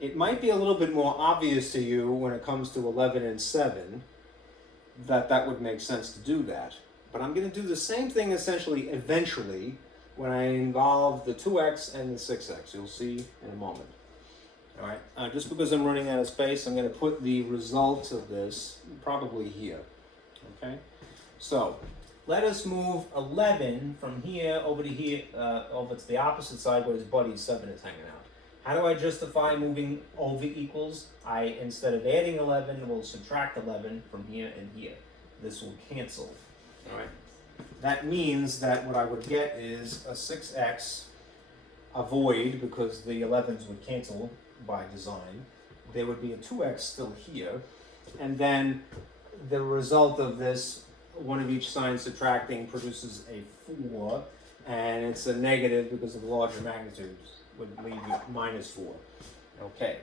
It might be a little bit more obvious to you when it comes to 11 and 7 that would make sense to do that. But I'm going to do the same thing essentially eventually when I involve the 2x and the 6x. You'll see in a moment. All right? Just because I'm running out of space, I'm going to put the results of this probably here. Okay? So let us move 11 from here over to here, over to the opposite side where his buddy 7 is hanging out. How do I justify moving over equals? I, instead of adding 11, will subtract 11 from here and here. This will cancel. All right. That means that what I would get is a 6x, a void, because the 11s would cancel by design. There would be a 2x still here. And then the result of this, one of each sign subtracting, produces a 4, and it's a negative because of the larger magnitudes, would leave you minus 4. Okay,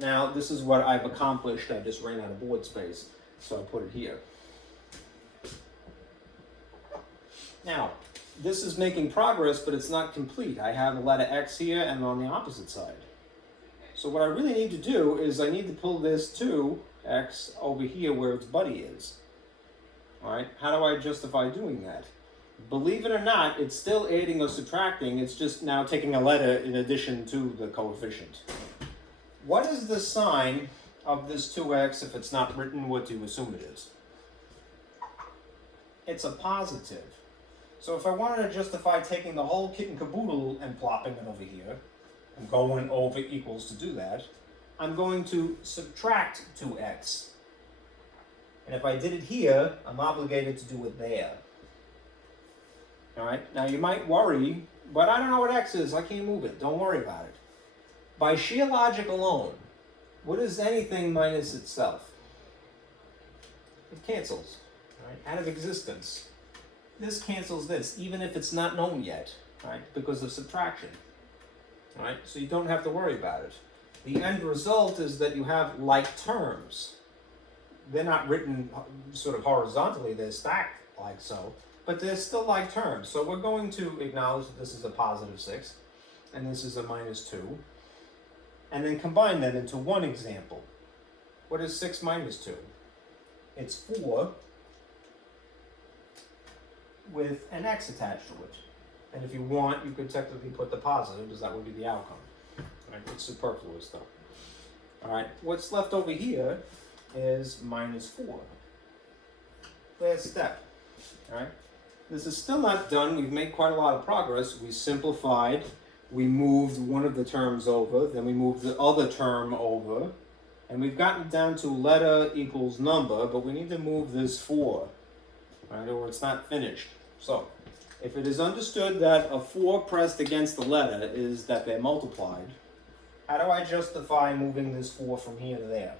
now this is what I've accomplished. I just ran out of board space, so I put it here. Now, this is making progress, but it's not complete. I have a letter X here and on the opposite side. So what I really need to do is I need to pull this 2x over here where its buddy is. All right, how do I justify doing that? Believe it or not, it's still adding or subtracting. It's just now taking a letter in addition to the coefficient. What is the sign of this 2x if it's not written? What do you assume it is? It's a positive. So if I wanted to justify taking the whole kit and caboodle and plopping it over here, and going over equals to do that, I'm going to subtract 2x. And if I did it here, I'm obligated to do it there. All right, now you might worry, but I don't know what x is, I can't move it. Don't worry about it. By sheer logic alone, what is anything minus itself? It cancels, right? Out of existence. This cancels this, even if it's not known yet, right? Because of subtraction, right? So you don't have to worry about it. The end result is that you have like terms. They're not written sort of horizontally, they're stacked like so. But they're still like terms. So we're going to acknowledge that this is a positive 6, and this is a minus 2, and then combine them into one example. What is 6 minus 2? It's 4 with an x attached to it. And if you want, you could technically put the positive, because that would be the outcome. Right? It's superfluous though. All right, what's left over here is minus 4. Last step. All right. This is still not done. We've made quite a lot of progress. We simplified. We moved one of the terms over. Then we moved the other term over. And we've gotten down to letter equals number, but we need to move this 4, right, or it's not finished. So, if it is understood that a 4 pressed against the letter is that they're multiplied, how do I justify moving this 4 from here to there?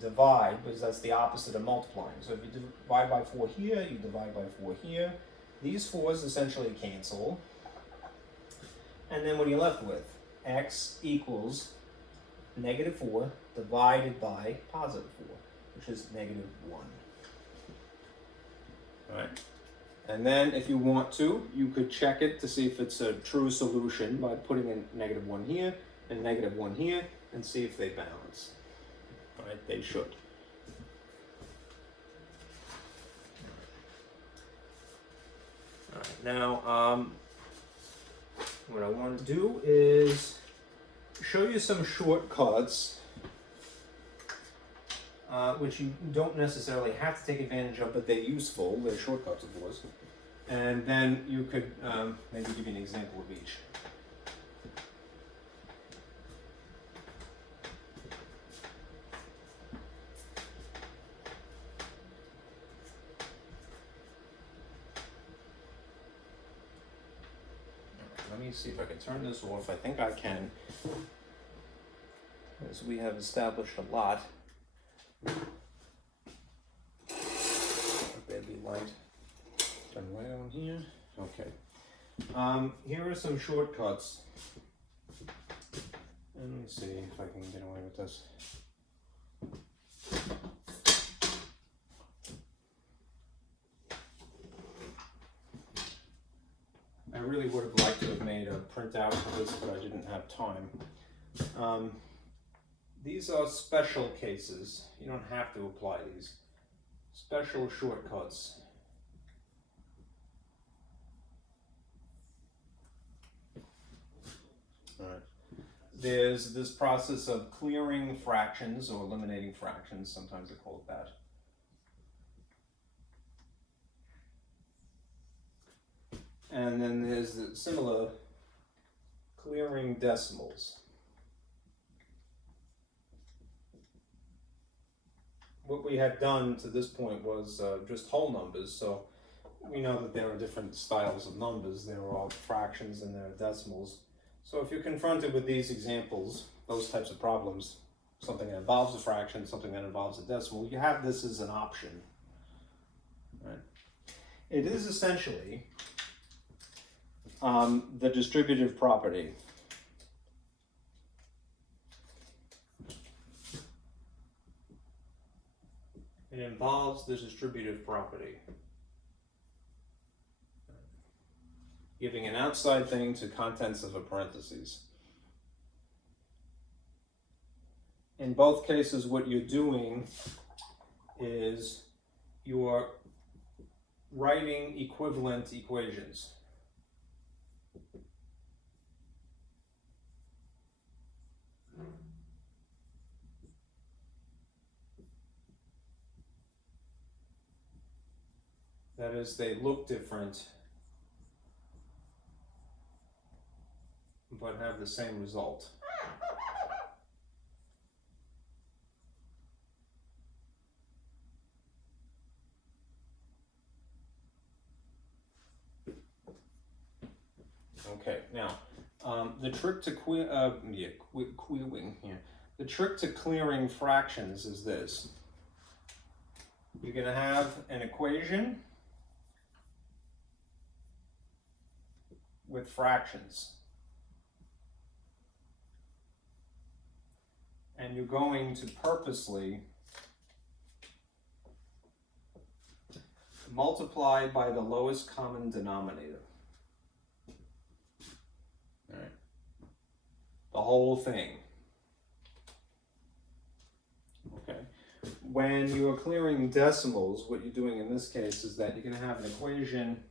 Divide, because that's the opposite of multiplying. So if you divide by 4 here, you divide by 4 here. These 4's essentially cancel. And then what are you left with? X equals negative 4 divided by positive 4, which is negative 1. All right. And then if you want to, you could check it to see if it's a true solution by putting a negative 1 here and negative 1 here and see if they balance. All right, they should. All right, now what I want to do is show you some shortcuts, which you don't necessarily have to take advantage of, but they're useful. They're shortcuts, of course. And then you could maybe give you an example of each. Let me see if I can turn this off. I think I can, as we have established a lot. Baby light. Turn right on here. Okay. Here are some shortcuts. And let me see if I can get away with this. I really would have liked to have made a printout for this, but I didn't have time. These are special cases. You don't have to apply these. Special shortcuts. All right. There's this process of clearing fractions or eliminating fractions. Sometimes they call it that. And then there's the similar clearing decimals. What we had done to this point was just whole numbers, so we know that there are different styles of numbers. There are fractions and there are decimals. So if you're confronted with these examples, those types of problems, something that involves a fraction, something that involves a decimal, you have this as an option. Right? It is essentially the distributive property. It involves the distributive property. Giving an outside thing to contents of a parentheses. In both cases, what you're doing is you're writing equivalent equations. That is, they look different, but have the same result. Okay, now the trick to the trick to clearing fractions is this. You're going to have an equation with fractions. And you're going to purposely multiply by the lowest common denominator. All right. The whole thing. Okay. When you are clearing decimals, what you're doing in this case is that you're going to have an equation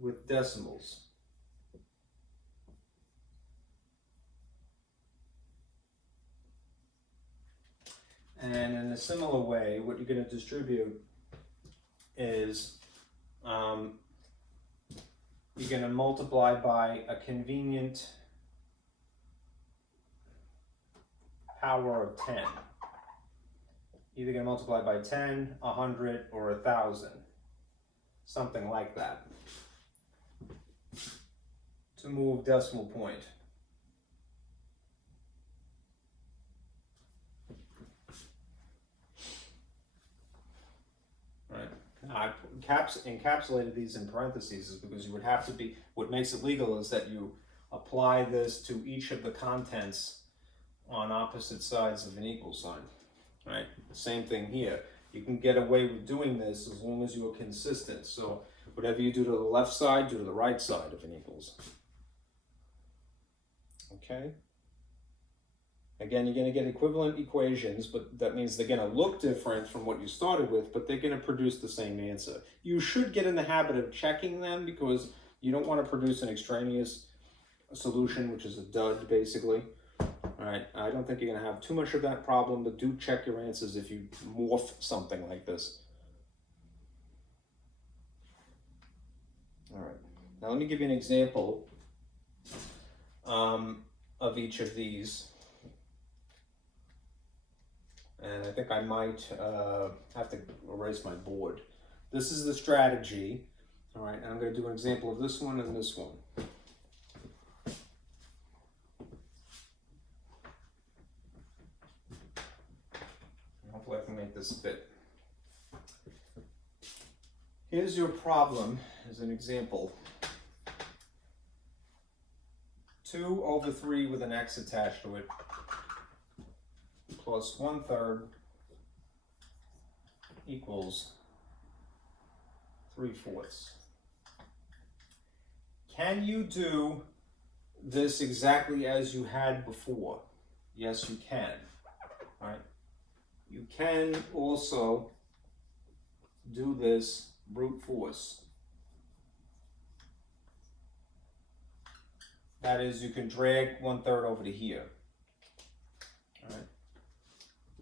with decimals. And in a similar way, what you're going to distribute is you're going to multiply by a convenient power of 10. Either going to multiply by 10, 100, or 1,000. Something like that. To move decimal point. Right. I encapsulated these in parentheses is because you would have to be, what makes it legal is that you apply this to each of the contents on opposite sides of an equal sign. Right? Same thing here. You can get away with doing this as long as you are consistent. So whatever you do to the left side, do to the right side of an equals. Okay? Again, you're going to get equivalent equations, but that means they're going to look different from what you started with, but they're going to produce the same answer. You should get in the habit of checking them because you don't want to produce an extraneous solution, which is a dud, basically. All right, I don't think you're going to have too much of that problem, but do check your answers if you morph something like this. All right, now let me give you an example of each of these. And I think I might have to erase my board. This is the strategy. All right, and I'm going to do an example of this one and this one. Hopefully I can make this fit. Here's your problem as an example. 2 over 3 with an x attached to it, plus 1/3 equals 3/4. Can you do this exactly as you had before? Yes, you can. All right. You can also do this brute force. That is, you can drag 1/3 over to here. All right.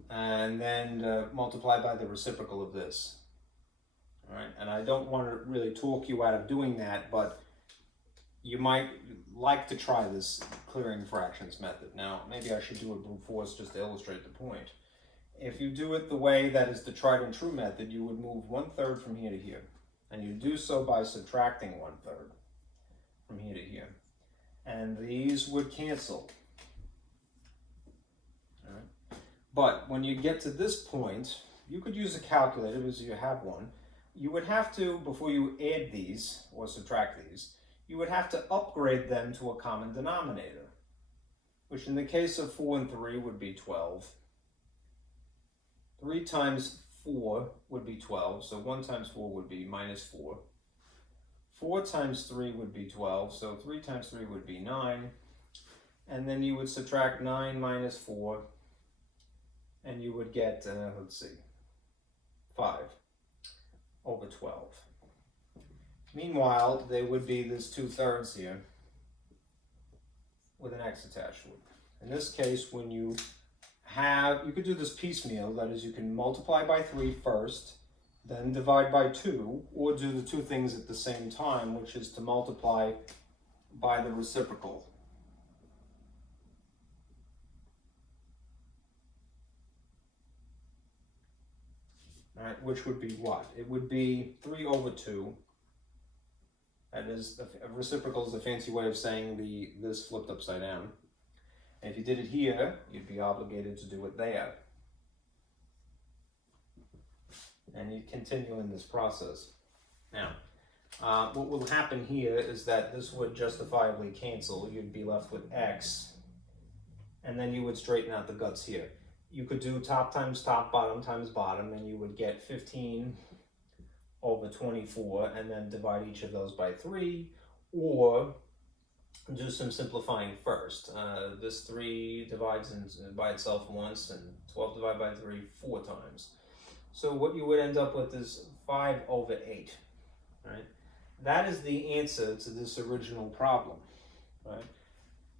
And then multiply by the reciprocal of this. All right, and I don't want to really talk you out of doing that, but you might like to try this clearing fractions method. Now, maybe I should do a brute force just to illustrate the point. If you do it the way that is the tried and true method, you would move 1/3 from here to here, and you do so by subtracting 1/3 from here to here, and these would cancel. But when you get to this point, you could use a calculator because you have one. You would have to, before you add these or subtract these, you would have to upgrade them to a common denominator, which in the case of 4 and 3 would be 12. 3 times 4 would be 12, so 1 times 4 would be -4. 4 times 3 would be 12, so 3 times 3 would be 9. And then you would subtract 9 minus 4, and you would get, let's see, 5 over 12. Meanwhile, there would be this 2/3 here with an x attached to it. In this case, when you could do this piecemeal, that is, you can multiply by 3 first, then divide by 2, or do the two things at the same time, which is to multiply by the reciprocal. All right, which would be what? It would be 3 over 2. That is, a reciprocal is a fancy way of saying this flipped upside down. And if you did it here, you'd be obligated to do it there. And you continue in this process. Now, what will happen here is that this would justifiably cancel. You'd be left with x, and then you would straighten out the guts here. You could do top times top, bottom times bottom, and you would get 15 over 24, and then divide each of those by 3, or do some simplifying first. This 3 divides by itself once, and 12 divided by 3 4 times. So what you would end up with is 5 over 8, right? That is the answer to this original problem, right?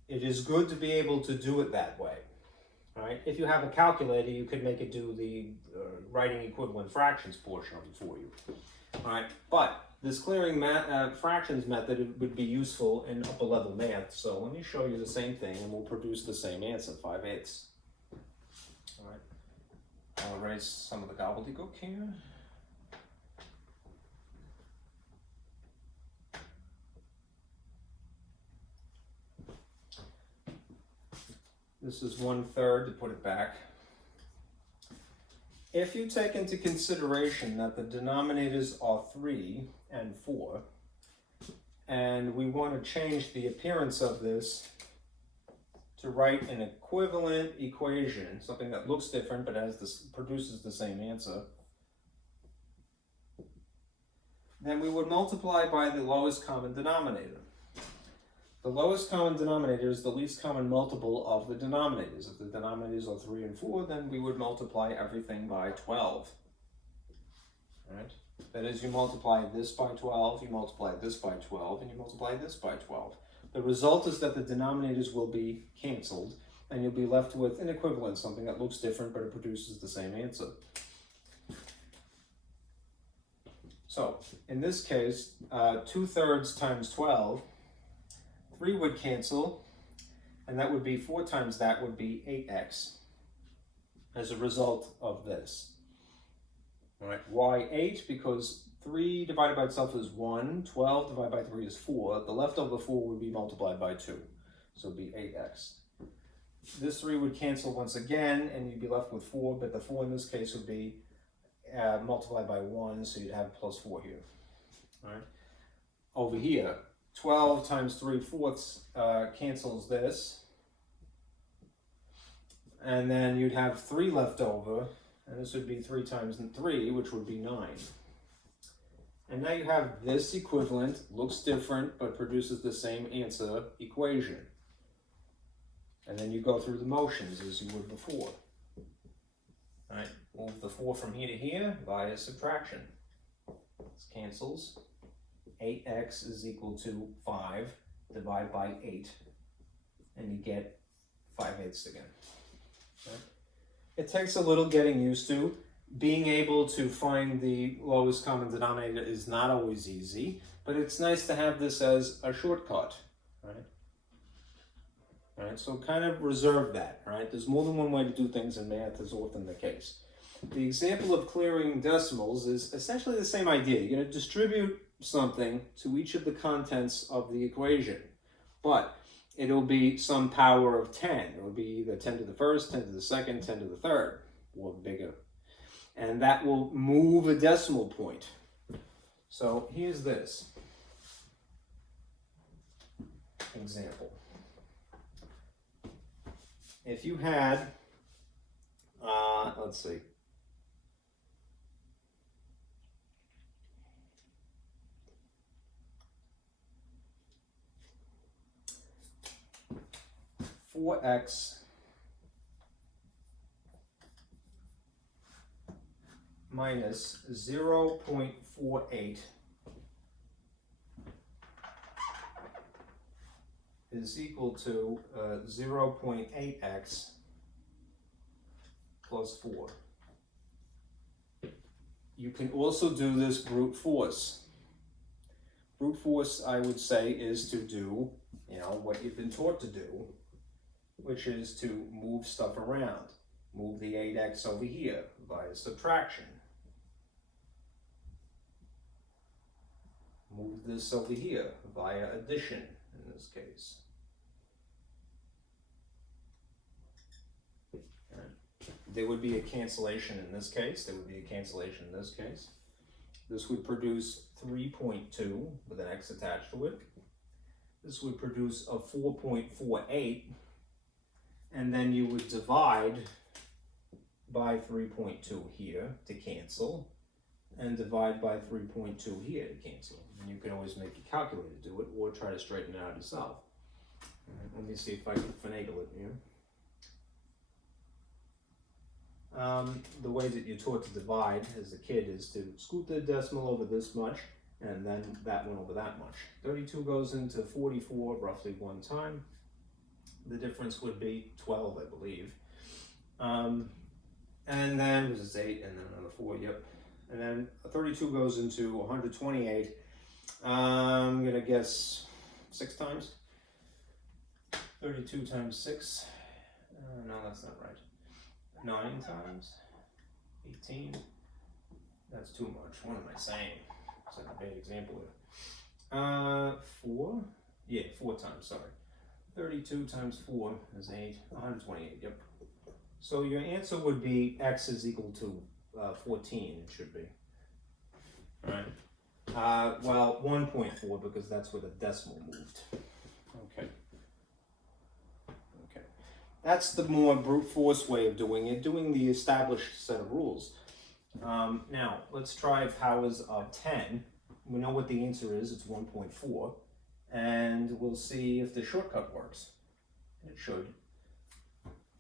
It is good to be able to do it that way, right? If you have a calculator, you could make it do the writing equivalent fractions portion of it for you, all right? But this clearing fractions method would be useful in upper level math. So let me show you the same thing, and we'll produce the same answer, 5/8. All right. I'll erase some of the gobbledygook here. This is 1/3 to put it back. If you take into consideration that the denominators are 3 and 4, and we want to change the appearance of this to write an equivalent equation, something that looks different but produces the same answer, then we would multiply by the lowest common denominator. The lowest common denominator is the least common multiple of the denominators. If the denominators are 3 and 4, then we would multiply everything by 12. Right? That is, you multiply this by 12, you multiply this by 12, and you multiply this by 12. The result is that the denominators will be canceled, and you'll be left with an equivalent, something that looks different, but it produces the same answer. So, in this case, 2/3 times 12, 3 would cancel, and that would be 4 times that would be 8x as a result of this. All right, why 8? Because 3 divided by itself is 1, 12 divided by 3 is 4. The leftover 4 would be multiplied by 2, so it would be 8x. This 3 would cancel once again, and you'd be left with 4, but the 4 in this case would be multiplied by 1, so you'd have plus 4 here. All right. Over here, 12 times 3/4 cancels this, and then you'd have 3 left over, and this would be 3 times 3, which would be 9. And now you have this equivalent, looks different, but produces the same answer equation. And then you go through the motions as you would before. All right, move the 4 from here to here via subtraction. This cancels. 8x is equal to 5 divided by 8, and you get 5/8 again. Okay. It takes a little getting used to. Being able to find the lowest common denominator is not always easy, but it's nice to have this as a shortcut, right? All right, so kind of reserve that, right? There's more than one way to do things in math, is often the case. The example of clearing decimals is essentially the same idea. You're going to distribute something to each of the contents of the equation, but it'll be some power of 10. It'll be either 10 to the first, 10 to the second, 10 to the third, or bigger. And that will move a decimal point. So here's this example. If you had, let's see, (4x minus 0.48 is equal to 0.8x plus 4. You can also do this brute force. Brute force, I would say, is to do, what you've been taught to do, which is to move stuff around. Move the 8x over here via subtraction. Move this over here via addition, in this case. There would be a cancellation in this case. There would be a cancellation in this case. This would produce 3.2 with an x attached to it. This would produce a 4.48, and then you would divide by 3.2 here to cancel, and divide by 3.2 here to cancel. And you can always make your calculator do it, or try to straighten it out yourself. Let me see if I can finagle it here. The way that you're taught to divide as a kid is to scoot the decimal over this much, and then that one over that much. 32 goes into 44 roughly one time. The difference would be 12, I believe. And then, this is 8, and then another 4, yep. And then 32 goes into 128. I'm gonna guess 6 times. 32 times 6. No, that's not right. 9 times 18. That's too much. What am I saying? It's like a bad example here. 4? Yeah, 4 times, sorry. 32 times 4 is 8. 128, yep. So your answer would be x is equal to 14, it should be. All right. Well, 1.4, because that's where the decimal moved. Okay. That's the more brute force way of doing it, doing the established set of rules. Now, let's try powers of 10. We know what the answer is, it's 1.4. And we'll see if the shortcut works. It should.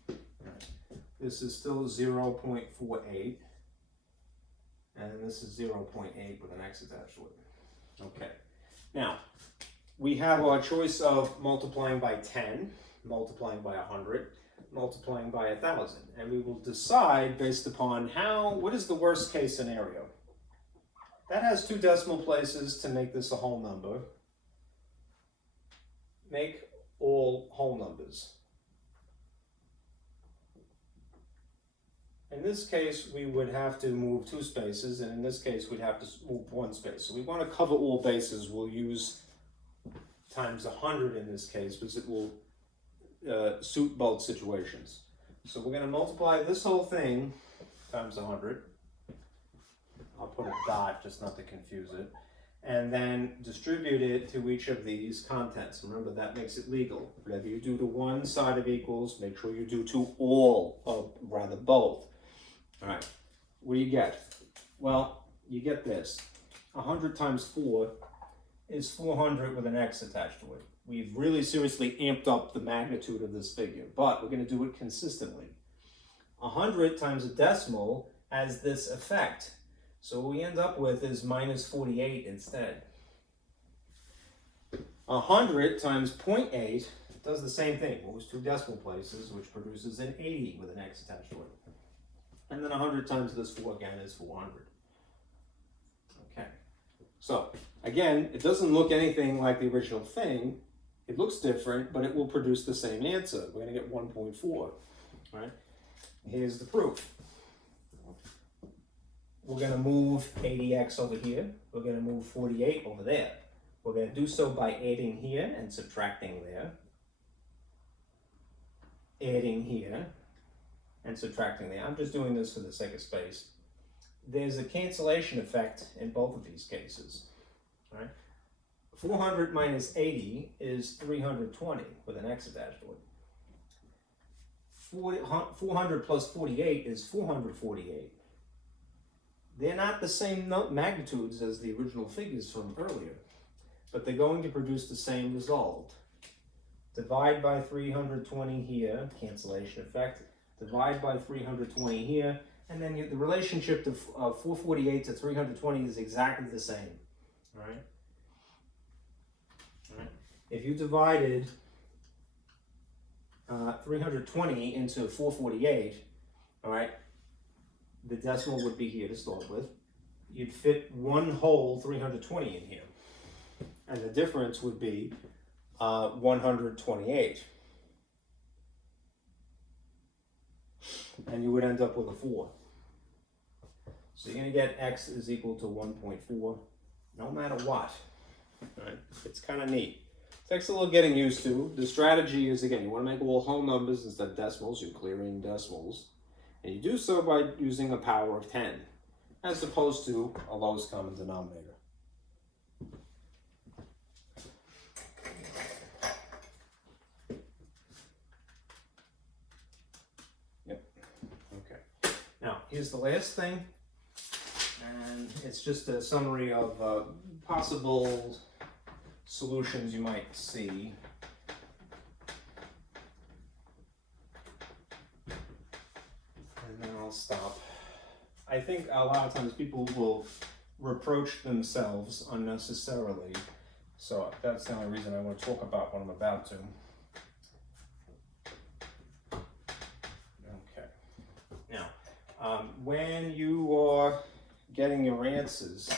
Right. This is still 0.48. And this is 0.8 with an x attached to it. Okay. Now, we have our choice of multiplying by 10, multiplying by 100, multiplying by 1,000, and we will decide based upon what is the worst case scenario. That has 2 decimal places to make this a whole number. Make all whole numbers. In this case, we would have to move 2 spaces, and in this case, we'd have to move 1 space. So we want to cover all bases. We'll use times 100 in this case, because it will suit both situations. So we're going to multiply this whole thing times 100. I'll put a dot just not to confuse it. And then distribute it to each of these contents. Remember, that makes it legal. Whatever you do to one side of equals, make sure you do to all, or rather both. All right, what do you get? Well, you get this. 100 times 4 is 400 with an x attached to it. We've really seriously amped up the magnitude of this figure, but we're going to do it consistently. 100 times a decimal has this effect. So what we end up with is minus 48 instead. 100 times 0.8 does the same thing. Moves 2 decimal places, which produces an 80 with an x attached to it. And then 100 times this 4 again is 400. Okay. So, again, it doesn't look anything like the original thing. It looks different, but it will produce the same answer. We're going to get 1.4. Right? Here's the proof. We're going to move 80x over here. We're going to move 48 over there. We're going to do so by adding here and subtracting there. Adding here and subtracting there. I'm just doing this for the sake of space. There's a cancellation effect in both of these cases. Right? 400 minus 80 is 320 with an x attached to it. 400 plus 48 is 448. They're not the same magnitudes as the original figures from earlier, but they're going to produce the same result. Divide by 320 here, cancellation effect. Divide by 320 here, And then the relationship to 448 to 320 is exactly the same. All right. All right. If you divided 320 into 448, all right, the decimal would be here to start with. You'd fit one whole 320 in here. And the difference would be 128. And you would end up with a 4. So you're going to get x is equal to 1.4 no matter what. All right. It's kind of neat. Takes a little getting used to. The strategy is, again, you want to make all whole numbers instead of decimals. You're clearing decimals. And you do so by using a power of 10, as opposed to a lowest common denominator. Yep. Okay. Now, here's the last thing. And it's just a summary of possible solutions you might see. And then I'll stop. I think a lot of times people will reproach themselves unnecessarily. So that's the only reason I want to talk about what I'm about to. Okay. Now, when you are getting your answers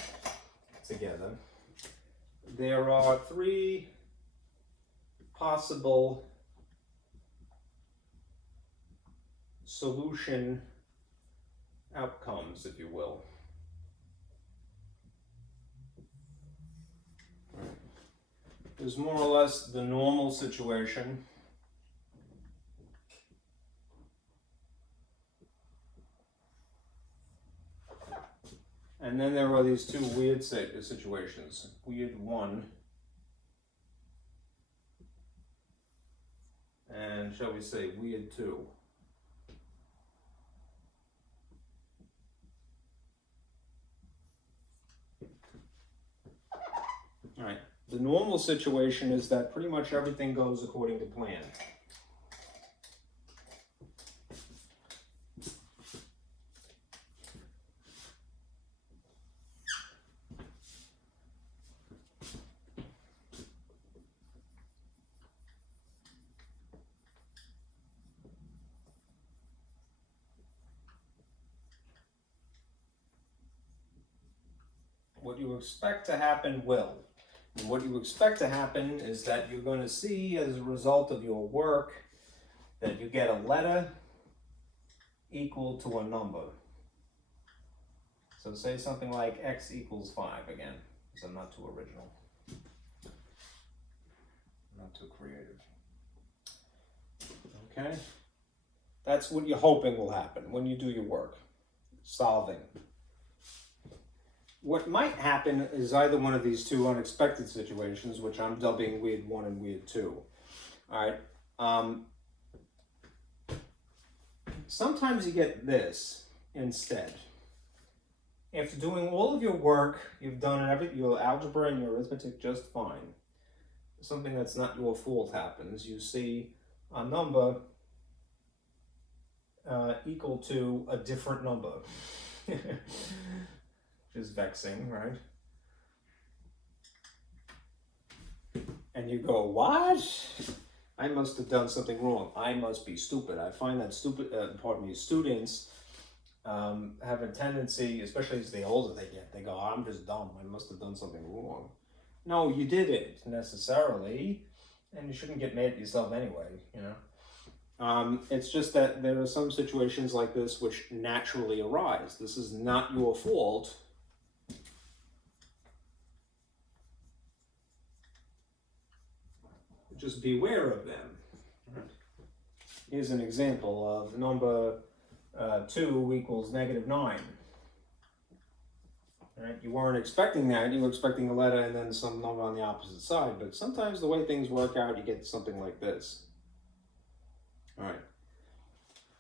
together, there are 3 possible solution outcomes, if you will. There's more or less the normal situation. And then there are these 2 weird situations. Weird 1 and, shall we say, weird 2. All right. The normal situation is that pretty much everything goes according to plan. What you expect to happen will. And what you expect to happen is that you're going to see, as a result of your work, that you get a letter equal to a number. So say something like x equals 5 again, because I'm not too original. Not too creative. Okay? That's what you're hoping will happen when you do your work. Solving. What might happen is either one of these 2 unexpected situations, which I'm dubbing weird 1 and weird 2. All right. Sometimes you get this instead. After doing all of your work, you've done your algebra and your arithmetic just fine. Something that's not your fault happens. You see a number equal to a different number. Which is vexing, right? And you go, what? I must have done something wrong. I must be stupid. I find that students have a tendency, especially as the older they get, they go, I'm just dumb. I must have done something wrong. No, you didn't necessarily, and you shouldn't get mad at yourself anyway, you know? It's just that there are some situations like this which naturally arise. This is not your fault. Just beware of them. Here's an example of number 2 equals -9. All right, you weren't expecting that. You were expecting a letter and then some number on the opposite side. But sometimes the way things work out, you get something like this. All right.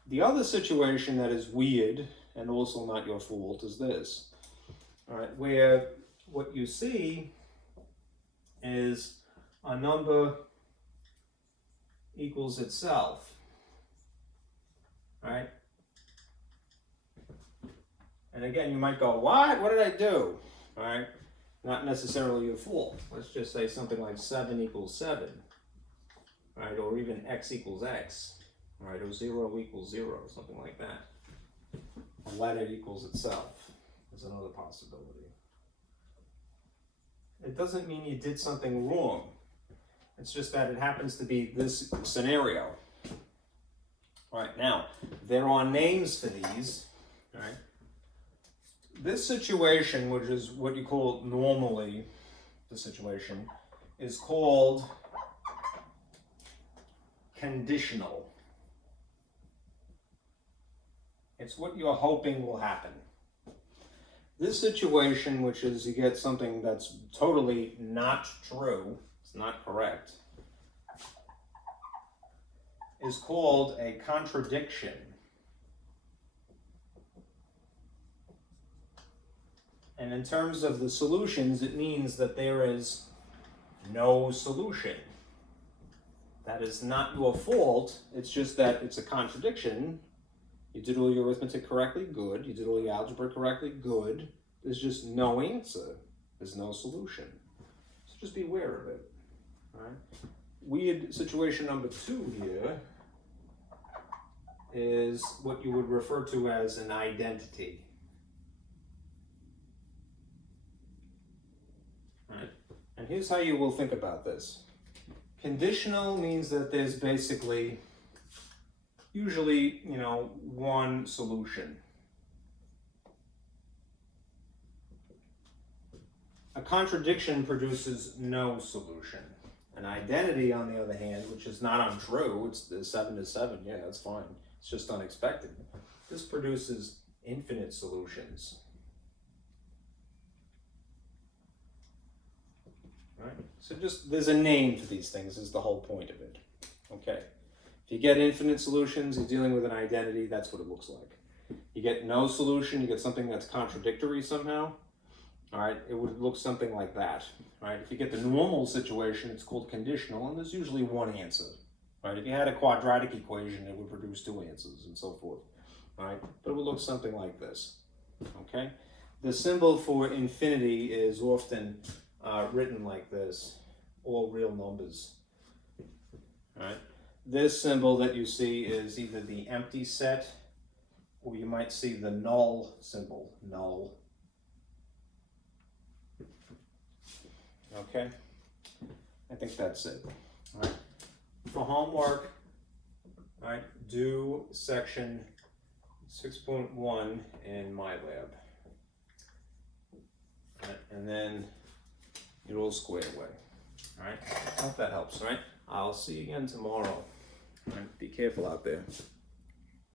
The other situation that is weird and also not your fault is this. All right, where what you see is a number equals itself, right? And again, you might go, what? What did I do? All right, not necessarily your fault. Let's just say something like 7 equals 7, right? Or even x equals x, right? Or 0 equals 0, something like that. A letter equals itself is another possibility. It doesn't mean you did something wrong. It's just that it happens to be this scenario. All right, now, there are names for these, all right? This situation, which is what you call normally the situation, is called conditional. It's what you're hoping will happen. This situation, which is you get something that's totally not true, it's not correct, is called a contradiction. And in terms of the solutions, it means that there is no solution. That is not your fault, it's just that it's a contradiction. You did all your arithmetic correctly, good. You did all your algebra correctly, good. There's just no answer. There's no solution. So just be aware of it. All right? Weird situation number 2 here is what you would refer to as an identity. All right? And here's how you will think about this. Conditional means that there's basically usually, one solution. A contradiction produces no solution. An identity, on the other hand, which is not untrue, it's the 7 is 7, yeah, that's fine. It's just unexpected. This produces infinite solutions. Right? So there's a name for these things, is the whole point of it. Okay. If you get infinite solutions, you're dealing with an identity, that's what it looks like. You get no solution, you get something that's contradictory somehow, all right, it would look something like that, right? If you get the normal situation, it's called conditional, and there's usually one answer, right? If you had a quadratic equation, it would produce 2 answers and so forth, all right? But it would look something like this, okay? The symbol for infinity is often written like this, all real numbers, all right? This symbol that you see is either the empty set, or you might see the null symbol, null. Okay, I think that's it. All right. For homework, all right, do section 6.1 in my lab. All right, and then it will square away. All right, I hope that helps. All right, I'll see you again tomorrow. All right, be careful out there.